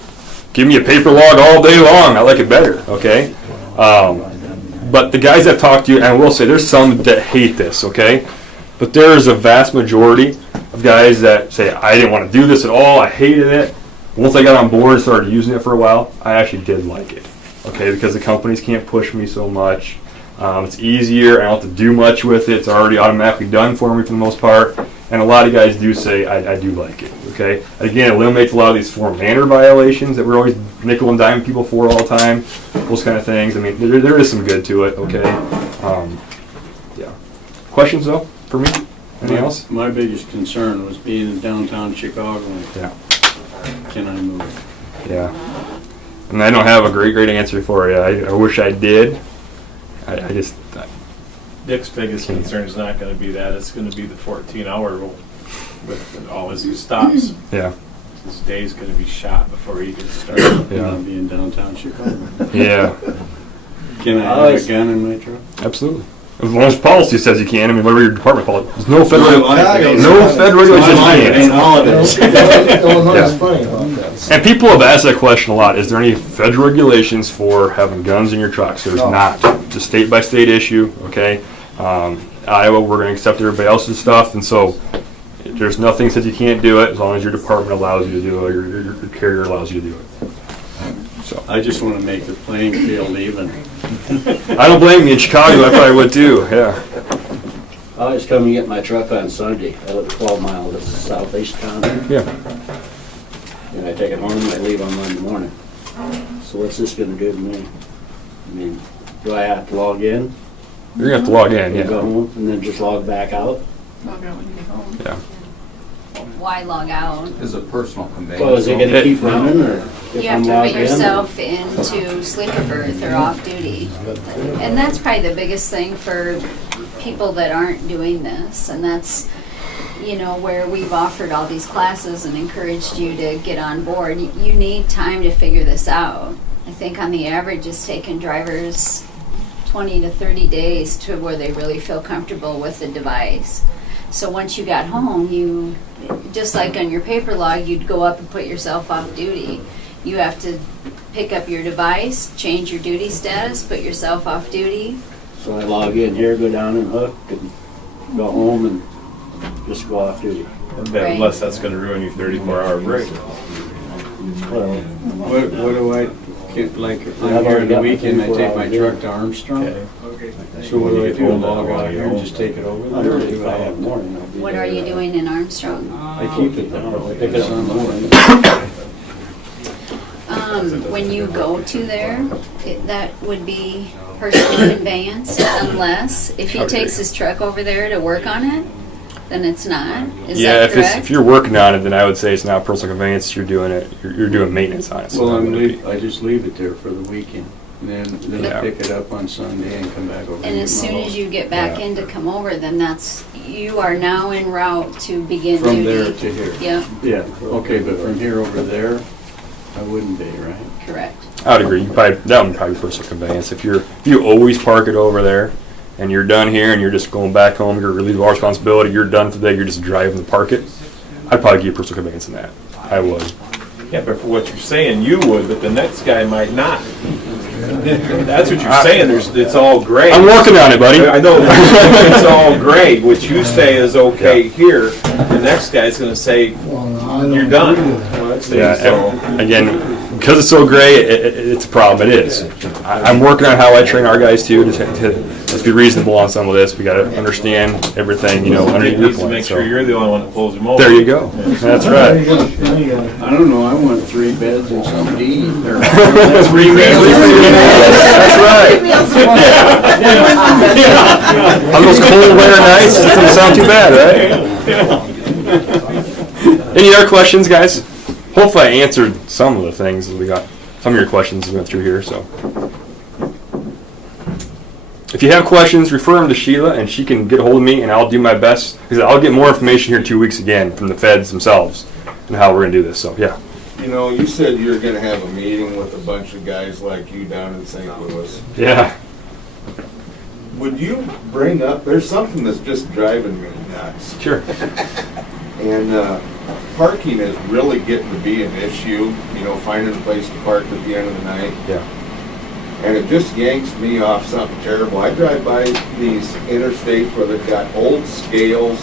Give me a paper log all day long. I like it better, okay? But the guys that talk to you, and I will say there's some that hate this, okay? But there is a vast majority of guys that say, I didn't want to do this at all. I hated it. Once I got on board and started using it for a while, I actually did like it, okay? Because the companies can't push me so much. It's easier. I don't have to do much with it. It's already automatically done for me for the most part. And a lot of guys do say, I do like it, okay? Again, it eliminates a lot of these form manner violations that we're always nickel and dime people for all the time. Those kind of things. I mean, there is some good to it, okay? Yeah. Questions, though, for me? Anything else? My biggest concern was being in downtown Chicago. Yeah. Can I move? Yeah. And I don't have a great answer for you. I wish I did. I just... Dick's biggest concern is not going to be that. It's going to be the 14-hour rule with all his stops. Yeah. His day's going to be shot before he gets started. Can I be in downtown Chicago? Yeah. Can I have a gun in my truck? Absolutely. As long as policy says you can, I mean, whatever your department policy. There's no federal regulations. Holidays. Illinois is funny about that. And people have asked that question a lot. Is there any federal regulations for having guns in your trucks? There's not. It's a state-by-state issue, okay? Iowa, we're going to accept everybody else's stuff, and so there's nothing that says you can't do it as long as your department allows you to do it or your carrier allows you to do it. So I just want to make the playing field even. I don't blame you. In Chicago, I probably would too, yeah. I always come and get my truck on Sunday. I live 12 miles, this is southeast town. Yeah. And I take it home and I leave on Monday morning. So what's this gonna do to me? I mean, do I have to log in? You're going to have to log in, And go yeah. home and then just log back out? Yeah. Why log out? Is a personal conveyance. Well, is it gonna keep running or if You have I'm to logged put in? yourself into sleeper berth or off duty. And that's probably the biggest thing for people that aren't doing this. And that's, you know, where we've offered all these classes and encouraged you to get on board. You need time to figure this out. I think on the average it's taken drivers 20 to 30 days to where they really feel comfortable with the device. So once you got home, you, just like on your paper log, you'd go up and put yourself off duty. You have to pick up your device, change your duty status, put yourself off duty. So I log in here, go down and hook and go home and just go off duty. And then Right. unless that's going to ruin your 34-hour break. Well, What do I, like, if I've I'm here already on the got my weekend, I 24 take my hours truck in. to Armstrong? Okay. So what do I Get do, home log while out you're here and home. just take it over? I there, or don't do do I I have have more? morning. I'll be What there are you at- doing in Armstrong? I keep it there. Pick it up in the morning. When you go to there, that would be personal conveyance unless, if he takes his truck over there to work on it, then it's not. Is Yeah, that if correct? you're working on it, then I would say it's not personal conveyance. You're doing it. You're doing maintenance on it. So Well, that wouldn't be. I just leave it there for the weekend. Then Yeah. I pick it up on Sunday and come back over. And as get my soon load. as you get back in to come over, then you are now en route to begin From duty. there to here? Yep, Yeah, okay, but from here over there, I wouldn't be, right? correct. I would agree. That would probably be personal conveyance. If you always park it over there, and you're done here, and you're just going back home, you're relieved of all responsibility. You're done for the day. You're just driving to park it. I'd probably give you personal conveyance in that. I would. Yeah, but for what you're saying, you would, but the next guy might not. That's what you're saying. It's all gray. I'm working on it, buddy. I know. It's all gray. What you say is okay here. The next guy's going to say, you're done. Yeah. So, Again, because it's so gray, it's a problem. It is. I'm working on how I train our guys too. Let's be reasonable on some of this. We got to understand everything, under it your needs to make point. sure So you're the only one that pulls him over. there you go. That's right. I don't know, I want 3 beds and something to eat. Or- That's right. On those cold winter nights, it doesn't sound too bad, right? Any other questions, guys? Hopefully I answered some of the things that we got. Some of your questions we went through here, so. if you have questions, refer them to Sheila, and she can get a hold of me, and I'll do my best, because I'll get more information here in 2 weeks again from the feds themselves and how we're going to do this. So, yeah. You know, you said you were gonna have a meeting with a bunch of guys like you down in St. Louis. Yeah. Would you bring up, there's something that's just driving me nuts. Sure. And parking is really getting to be an issue, you know, finding a place to park at the end of the night. Yeah. And it just yanks me off something terrible. I drive by these interstates where they've got old scales.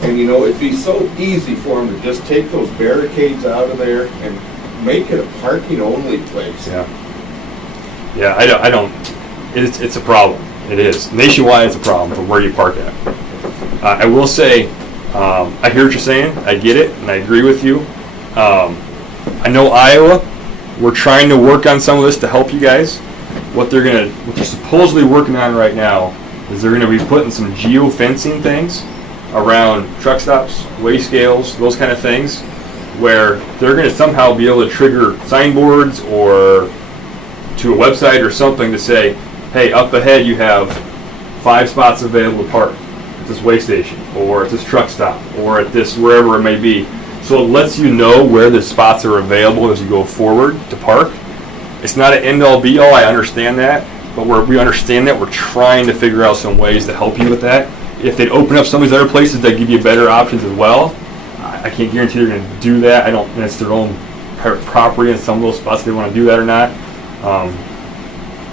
And you know, it'd be so easy for them to just take those barricades out of there and make it a parking only place. Yeah. Yeah, I don't, it's a problem. It is. Nationwide, it's a problem for where you park at. I will say, I hear what you're saying. I get it, and I agree with you. I know Iowa, we're trying to work on some of this to help you guys. What they're supposedly working on right now is they're going to be putting some geo-fencing things around truck stops, weigh scales, those kind of things, where they're going to somehow be able to trigger signboards or to a website or something to say, hey, up ahead you have 5 spots available to park at this weigh station, or at this truck stop, or at this wherever it may be. So it lets you know where the spots are available as you go forward to park. It's not an end-all be-all, I understand that, but we understand that. We're trying to figure out some ways to help you with that. If they'd open up some of these other places that give you better options as well, I can't guarantee they're going to do that. I don't know if it's their own private property in some of those spots they want to do that or not.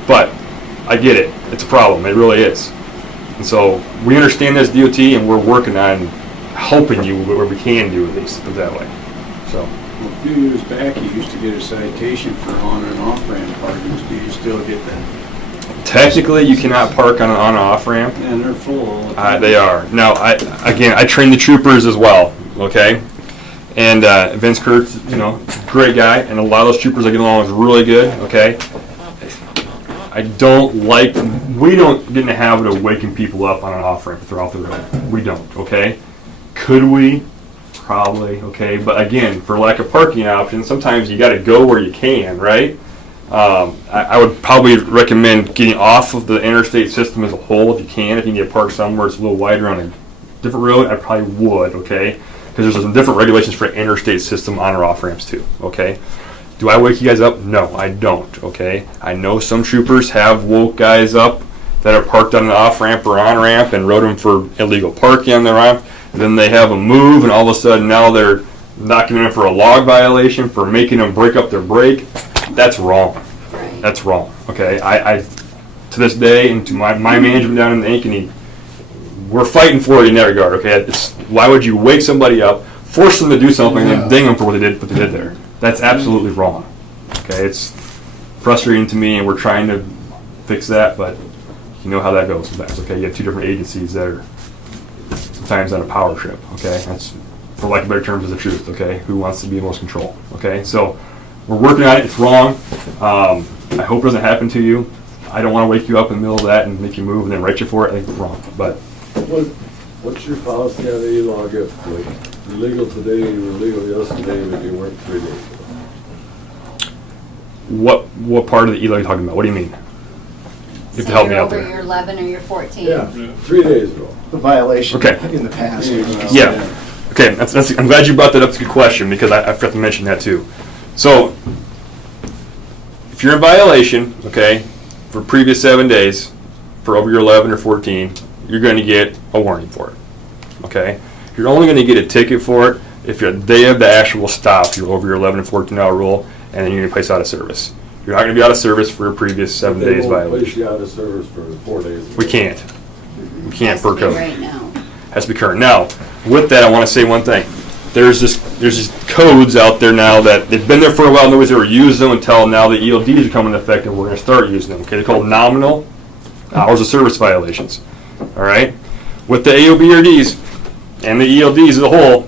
But I get it. It's a problem. It really is. And so we understand this, DOT, and we're working on helping you where we can do, at least, put it that way. So. A few years back, you used to get a citation for on and off ramp parking. Do you still get that? Technically, you cannot park on an on and off ramp. And they're full all the time. They are. Now, I train the troopers as well, okay? And Vince Kurtz, great guy, and a lot of those troopers I get along with really good, okay? We don't get in the habit of waking people up on an off ramp if they're off the road. We don't, okay? Could we? Probably, okay? But again, for lack of parking options, sometimes you got to go where you can, right? I would probably recommend getting off of the interstate system as a whole if you can. If you need to park somewhere it's a little wider on a different road, I probably would, okay? Because there's some different regulations for interstate system on or off ramps too, okay? Do I wake you guys up? No, I don't, okay? I know some troopers have woke guys up that are parked on an off ramp or on ramp and wrote them for illegal parking on the ramp. And then they have them move, and all of a sudden now they're knocking them in for a log violation for making them break up their brake. That's wrong. Right. That's wrong. Okay, I to this day, and to my management down in the Ankeny, we're fighting for it in that regard. Okay, why would you wake somebody up, force them to do something, and then ding them for what they did there? That's absolutely wrong. Okay, it's frustrating to me, and we're trying to fix that, but you know how that goes sometimes. Okay, you have 2 different agencies that are sometimes on a power trip. Okay, that's, for lack of better terms, is the truth. Okay, who wants to be in most control? Okay, so we're working on it. It's wrong. I hope it doesn't happen to you. I don't want to wake you up in the middle of that and make you move and then write you for it. I think it's wrong. But What's your policy on the e-log if, like, you're legal today, you were legal yesterday, but you weren't 3 days ago? what part of the e-log are you talking about? What do you mean? You have to help me out So there. you're over your 11 or your 14? Yeah, 3 days ago. The violation Okay. in the past. Yeah. Okay, I'm glad you brought that up. It's a good question because I forgot to mention that too. So, if you're in violation, okay, for previous 7 days, for over your 11 or 14, you're going to get a warning for it. Okay? You're only going to get a ticket for it if the day of the actual stop, you're over your 11 and 14 hour rule, and then you're going to be placed out of service. You're not going to be out of service for a previous 7 days They won't place violation. you out of service for 4 days. We can't. We can't Has to per be code. right now. Has to be current. Now, with that, I want to say one thing. There's these codes out there now that they've been there for a while. Nobody's ever used them until now the ELDs are coming into effect, and we're going to start using them. Okay, they're called nominal hours of service violations. All right, with the AOBRDs and the ELDs as a whole,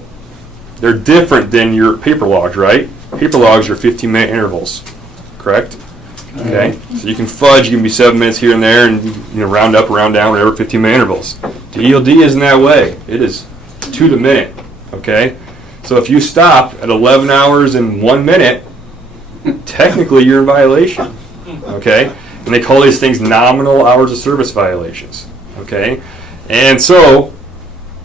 they're different than your paper logs, right? Paper logs are 15-minute intervals, correct? Okay, so you can fudge. You can be 7 minutes here and there, and round up, round down, whatever, 15-minute intervals. The ELD isn't that way. It is to the minute. Okay, so if you stop at 11 hours and 1 minute, technically you're in violation. Okay, And they call these things nominal hours of service violations, okay? And so,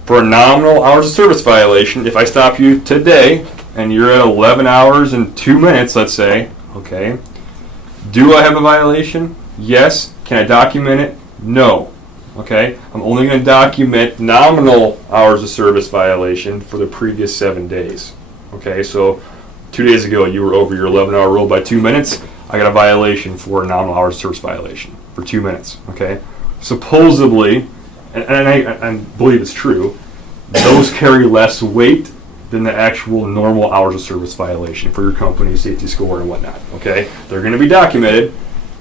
for a nominal hours of service violation, if I stop you today and you're at 11 hours and 2 minutes, let's say, okay, do I have a violation? Yes. Can I document it? No. Okay? I'm only going to document nominal hours of service violation for the previous 7 days. Okay, so 2 days ago you were over your 11-hour rule by 2 minutes. I got a violation for a nominal hours of service violation for 2 minutes. Okay? Supposedly, and I believe it's true, those carry less weight than the actual normal hours of service violation for your company, safety score, and whatnot. Okay? They're going to be documented,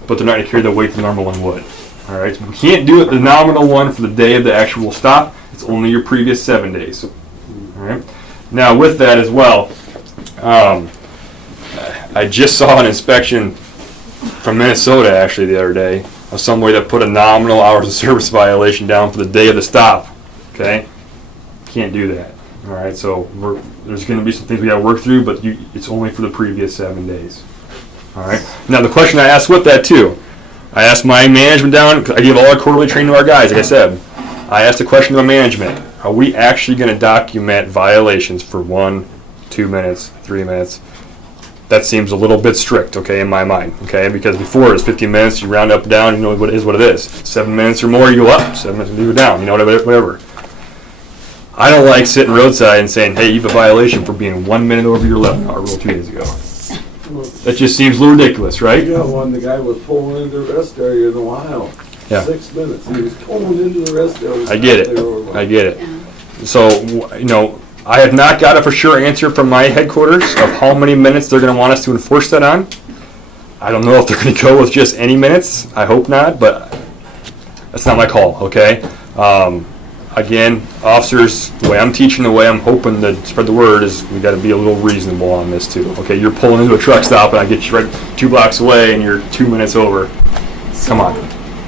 but they're not going to carry the weight the normal one would. All right? So we can't do it the nominal one for the day of the actual stop. It's only your previous 7 days. All right? Now, with that as well, I just saw an inspection from Minnesota actually the other day of somebody that put a nominal hours of service violation down for the day of the stop. Okay? Can't do that. All right, so there's going to be some things we got to work through, but it's only for the previous 7 days. All right. Now the question I asked with that too, I asked my management down. I give all our quarterly training to our guys. Like I said, I asked a question to my management: are we actually going to document violations for 1, 2 minutes, 3 minutes? That seems a little bit strict, okay, in my mind, okay? Because before it was 15 minutes, you round up and down, you know what it is what it is. 7 minutes or more, you go up. 7 minutes, you go down. You know, whatever. I don't like sitting roadside and saying, hey, you have a violation for being 1 minute over your 11-hour rule 2 days ago. That just seems a little ridiculous, right? Yeah, when the guy was pulling into the rest area in Ohio. Yeah. 6 minutes. He was pulling into the rest area. I get it. I get it. So, you know, I have not got a for sure answer from my headquarters of how many minutes they're going to want us to enforce that on. I don't know if they're going to go with just any minutes. I hope not, but that's not my call, okay? Again, officers, the way I'm teaching, the way I'm hoping to spread the word is we got to be a little reasonable on this too. Okay, you're pulling into a truck stop and I get you right 2 blocks away and you're 2 minutes over. Come on.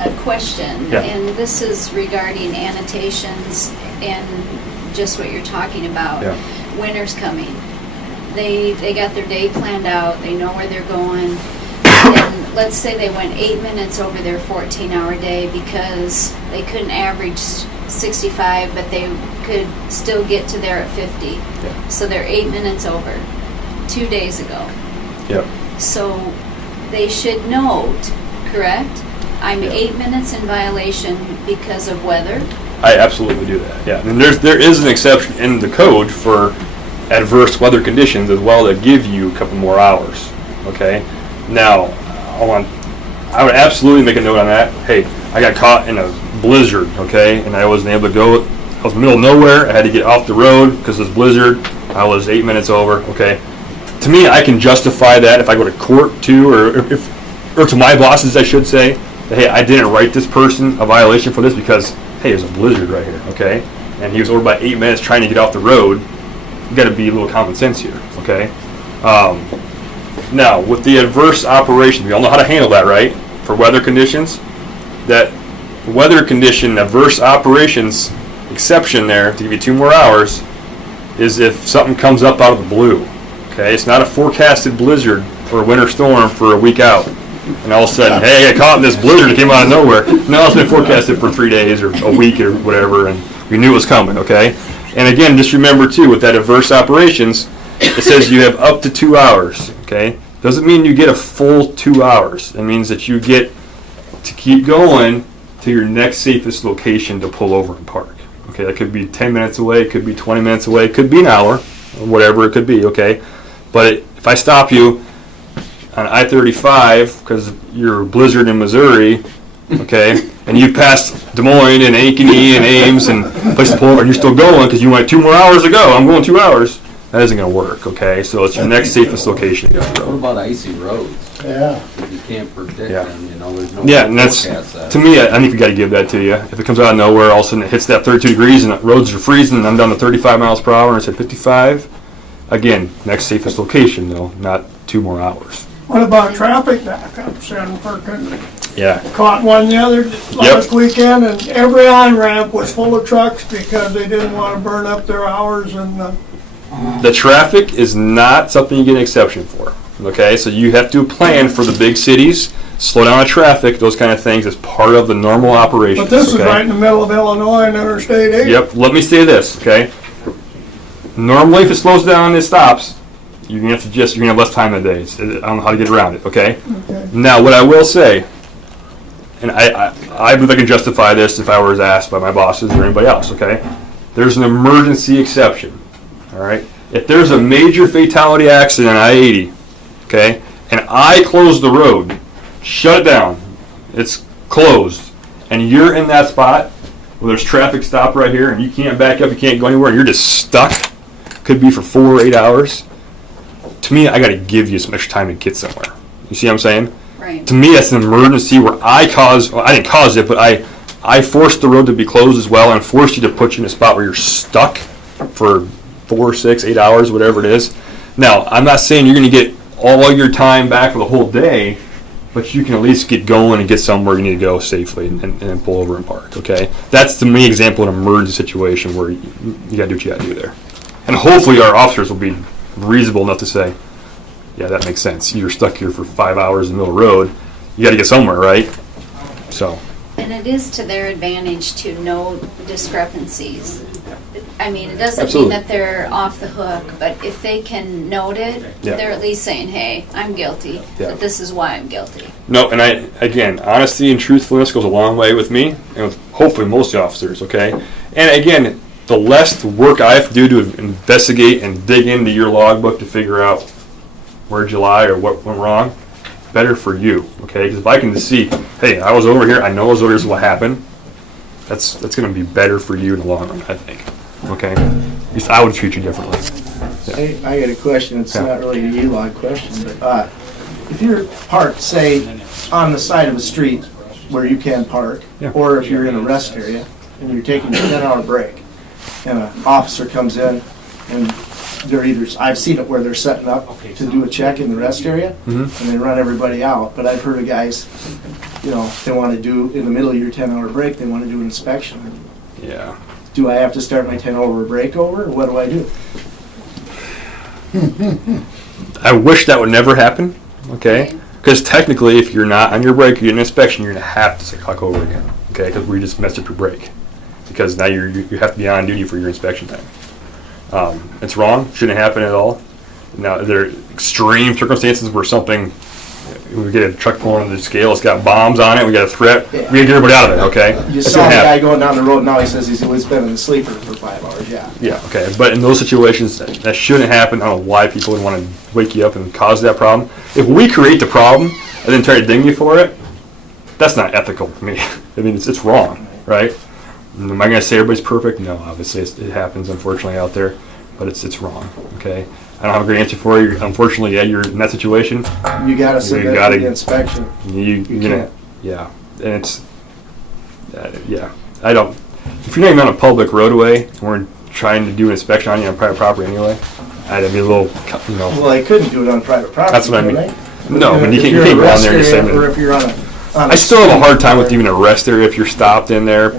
A question, Yeah. and this is regarding annotations and just what you're talking about. Yeah. Winter's coming. They got their day planned out. They know where they're going. And let's say they went 8 minutes over their 14-hour day because they couldn't average 65, but they could still get to there at 50. Yeah. So they're 8 minutes over 2 days ago. Yep. So they should note, correct? I'm 8 minutes in violation because of weather. I absolutely do that. Yeah, and there is an exception in the code for adverse weather conditions as well that give you a couple more hours. Okay. Now, I would absolutely make a note on that. Hey, I got caught in a blizzard, okay, and I wasn't able to go. I was in the middle of nowhere. I had to get off the road because of this blizzard. I was 8 minutes over, okay. To me, I can justify that if I go to court too, or to my bosses, I should say, that, hey, I didn't write this person a violation for this because, hey, there's a blizzard right here, okay, and he was over by 8 minutes trying to get off the road. You got to be a little common sense here, okay. Now, with the adverse operations, we all know how to handle that, right? For weather conditions, that weather condition adverse operations exception there to give you 2 more hours is if something comes up out of the blue. Okay, it's not a forecasted blizzard or a winter storm for a week out, and all of a sudden, hey, I got caught in this blizzard that came out of nowhere. No, it's been forecasted for 3 days or a week or whatever, and we knew it was coming. Okay, and again, just remember too, with that adverse operations, it says you have up to 2 hours. Okay, doesn't mean you get a full 2 hours. It means that you get to keep going to your next safest location to pull over and park. Okay, that could be 10 minutes away, it could be 20 minutes away, it could be an hour, or whatever it could be, okay? But if I stop you on I-35 because you're blizzard in Missouri, okay, and you passed Des Moines and Ankeny and Ames and places to pull over, and you're still going because you went 2 more hours to go, I'm going 2 hours, that isn't going to work, okay? So it's your next safest location to go. What about icy roads? Yeah. If you can't predict Yeah. them, you know, there's no Yeah, way and to that's, forecast that. to me, I think we got to give that to you. If it comes out of nowhere, all of a sudden it hits that 32 degrees and the roads are freezing and I'm down to 35 miles per hour and it's at 55, again, next safest location though, not 2 more hours. What about traffic backups in Perkins? Yeah. Caught one the other last weekend, and every on-ramp was full of trucks because they didn't want to burn up their hours. And The traffic is not something you get an exception for. Okay, so you have to plan for the big cities, slow down the traffic, those kind of things as part of the normal operations. But this is okay? right in the middle of Illinois and Interstate 80. Yep, let me say this, okay? Normally, if it slows down and it stops, you're gonna have less time that day. I don't know how to get around it, okay? Okay. Now, what I will say, and I believe I can justify this if I was asked by my bosses or anybody else, okay? There's an emergency exception, all right? If there's a major fatality accident on I-80, okay, and I close the road, shut it down, it's closed, and you're in that spot where there's traffic stop right here, and you can't back up, you can't go anywhere, and you're just stuck, could be for 4 or 8 hours, to me, I got to give you some extra time to get somewhere. You see what I'm saying? Right. To me, that's an emergency where I didn't cause it, but I forced the road to be closed as well and forced you to put you in a spot where you're stuck for 4, 6, 8 hours, whatever it is. Now, I'm not saying you're going to get all your time back for the whole day, but you can at least get going and get somewhere you need to go safely and pull over and park, okay? That's, to me, example of an emergency situation where you got to do what you got to do there. And hopefully our officers will be reasonable enough to say, yeah, that makes sense. You're stuck here for 5 hours in the middle of the road. You got to get somewhere, right? So. And it is to their advantage to know discrepancies. I mean, it doesn't Absolutely. mean that they're off the hook, but if they can note it, Yeah. they're at least saying, hey, I'm guilty, Yeah. but this is why I'm guilty. No, and again, honesty and truthfulness goes a long way with me, and with hopefully most officers, okay? And again, the less work I have to do to investigate and dig into your logbook to figure out where'd you lie or what went wrong, better for you, okay? Because if I can just see, hey, I was over here, I know I was over here, this is what happened, that's going to be better for you in the long run, I think, okay? At least I would treat you differently. I got a question, it's Yeah. not really an E-log question, but if you're parked, say, on the side of a street where you can park, Yeah. or if you're in a rest area and you're taking a 10-hour break, and an officer comes in and they're either, I've seen it where they're setting up to do a check in the rest area, and they run everybody out, but I've heard of guys, they want to do, in the middle of your 10-hour break, they want to do an inspection. Yeah. Do I have to start my 10-hour break over, or what do I do? I wish that would never happen, okay? Because technically, if you're not on your break, you're in inspection, you're going to have to say clock over again, okay? Because we just messed up your break. Because now you have to be on duty for your inspection time. It's wrong, shouldn't happen at all. Now, there are extreme circumstances where we get a truck pulling on the scale, it's got bombs on it, we got a threat, we got to get everybody out of it, okay? You That's saw gonna the guy happen. going down the road, now he says he's been in the sleeper for 5 hours, yeah. Yeah, okay, but in those situations, that shouldn't happen. I don't know why people would want to wake you up and cause that problem. If we create the problem and then try to ding you for it, that's not ethical to me. I mean, it's wrong, right? Am I going to say everybody's perfect? No, obviously it happens, unfortunately, out there, but it's wrong, okay? I don't have a great answer for you. Unfortunately, yeah, you're in that situation. You gotta submit to the inspection. You're gonna, can't. yeah, and it's, yeah, I don't, if you're not even on a public roadway, and we're trying to do an inspection on you on private property anyway, I'd be a little, Well, they couldn't do it on private property, That's what I could mean. they? No, but you If can't you're in a go on rest there and just area, say, or if you're on a I still have a hard time with street even a rest area if you're stopped in there.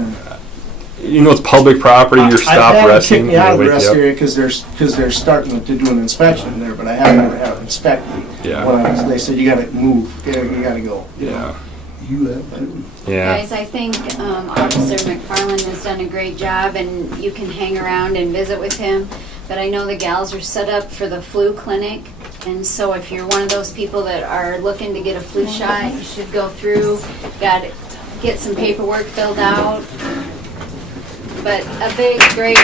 It's public property, you're I've stopped had them resting. kick me out of the they wake rest you up. area because they're starting to do an inspection there, but I haven't ever had it inspect me. Yeah. They said, you gotta move, you gotta go. Yeah. You have to. Yeah. Guys, I think Officer McFarland has done a great job, and you can hang around and visit with him. But I know the gals are set up for the flu clinic, and so if you're one of those people that are looking to get a flu shot, you should go through, get some paperwork filled out. But a big, great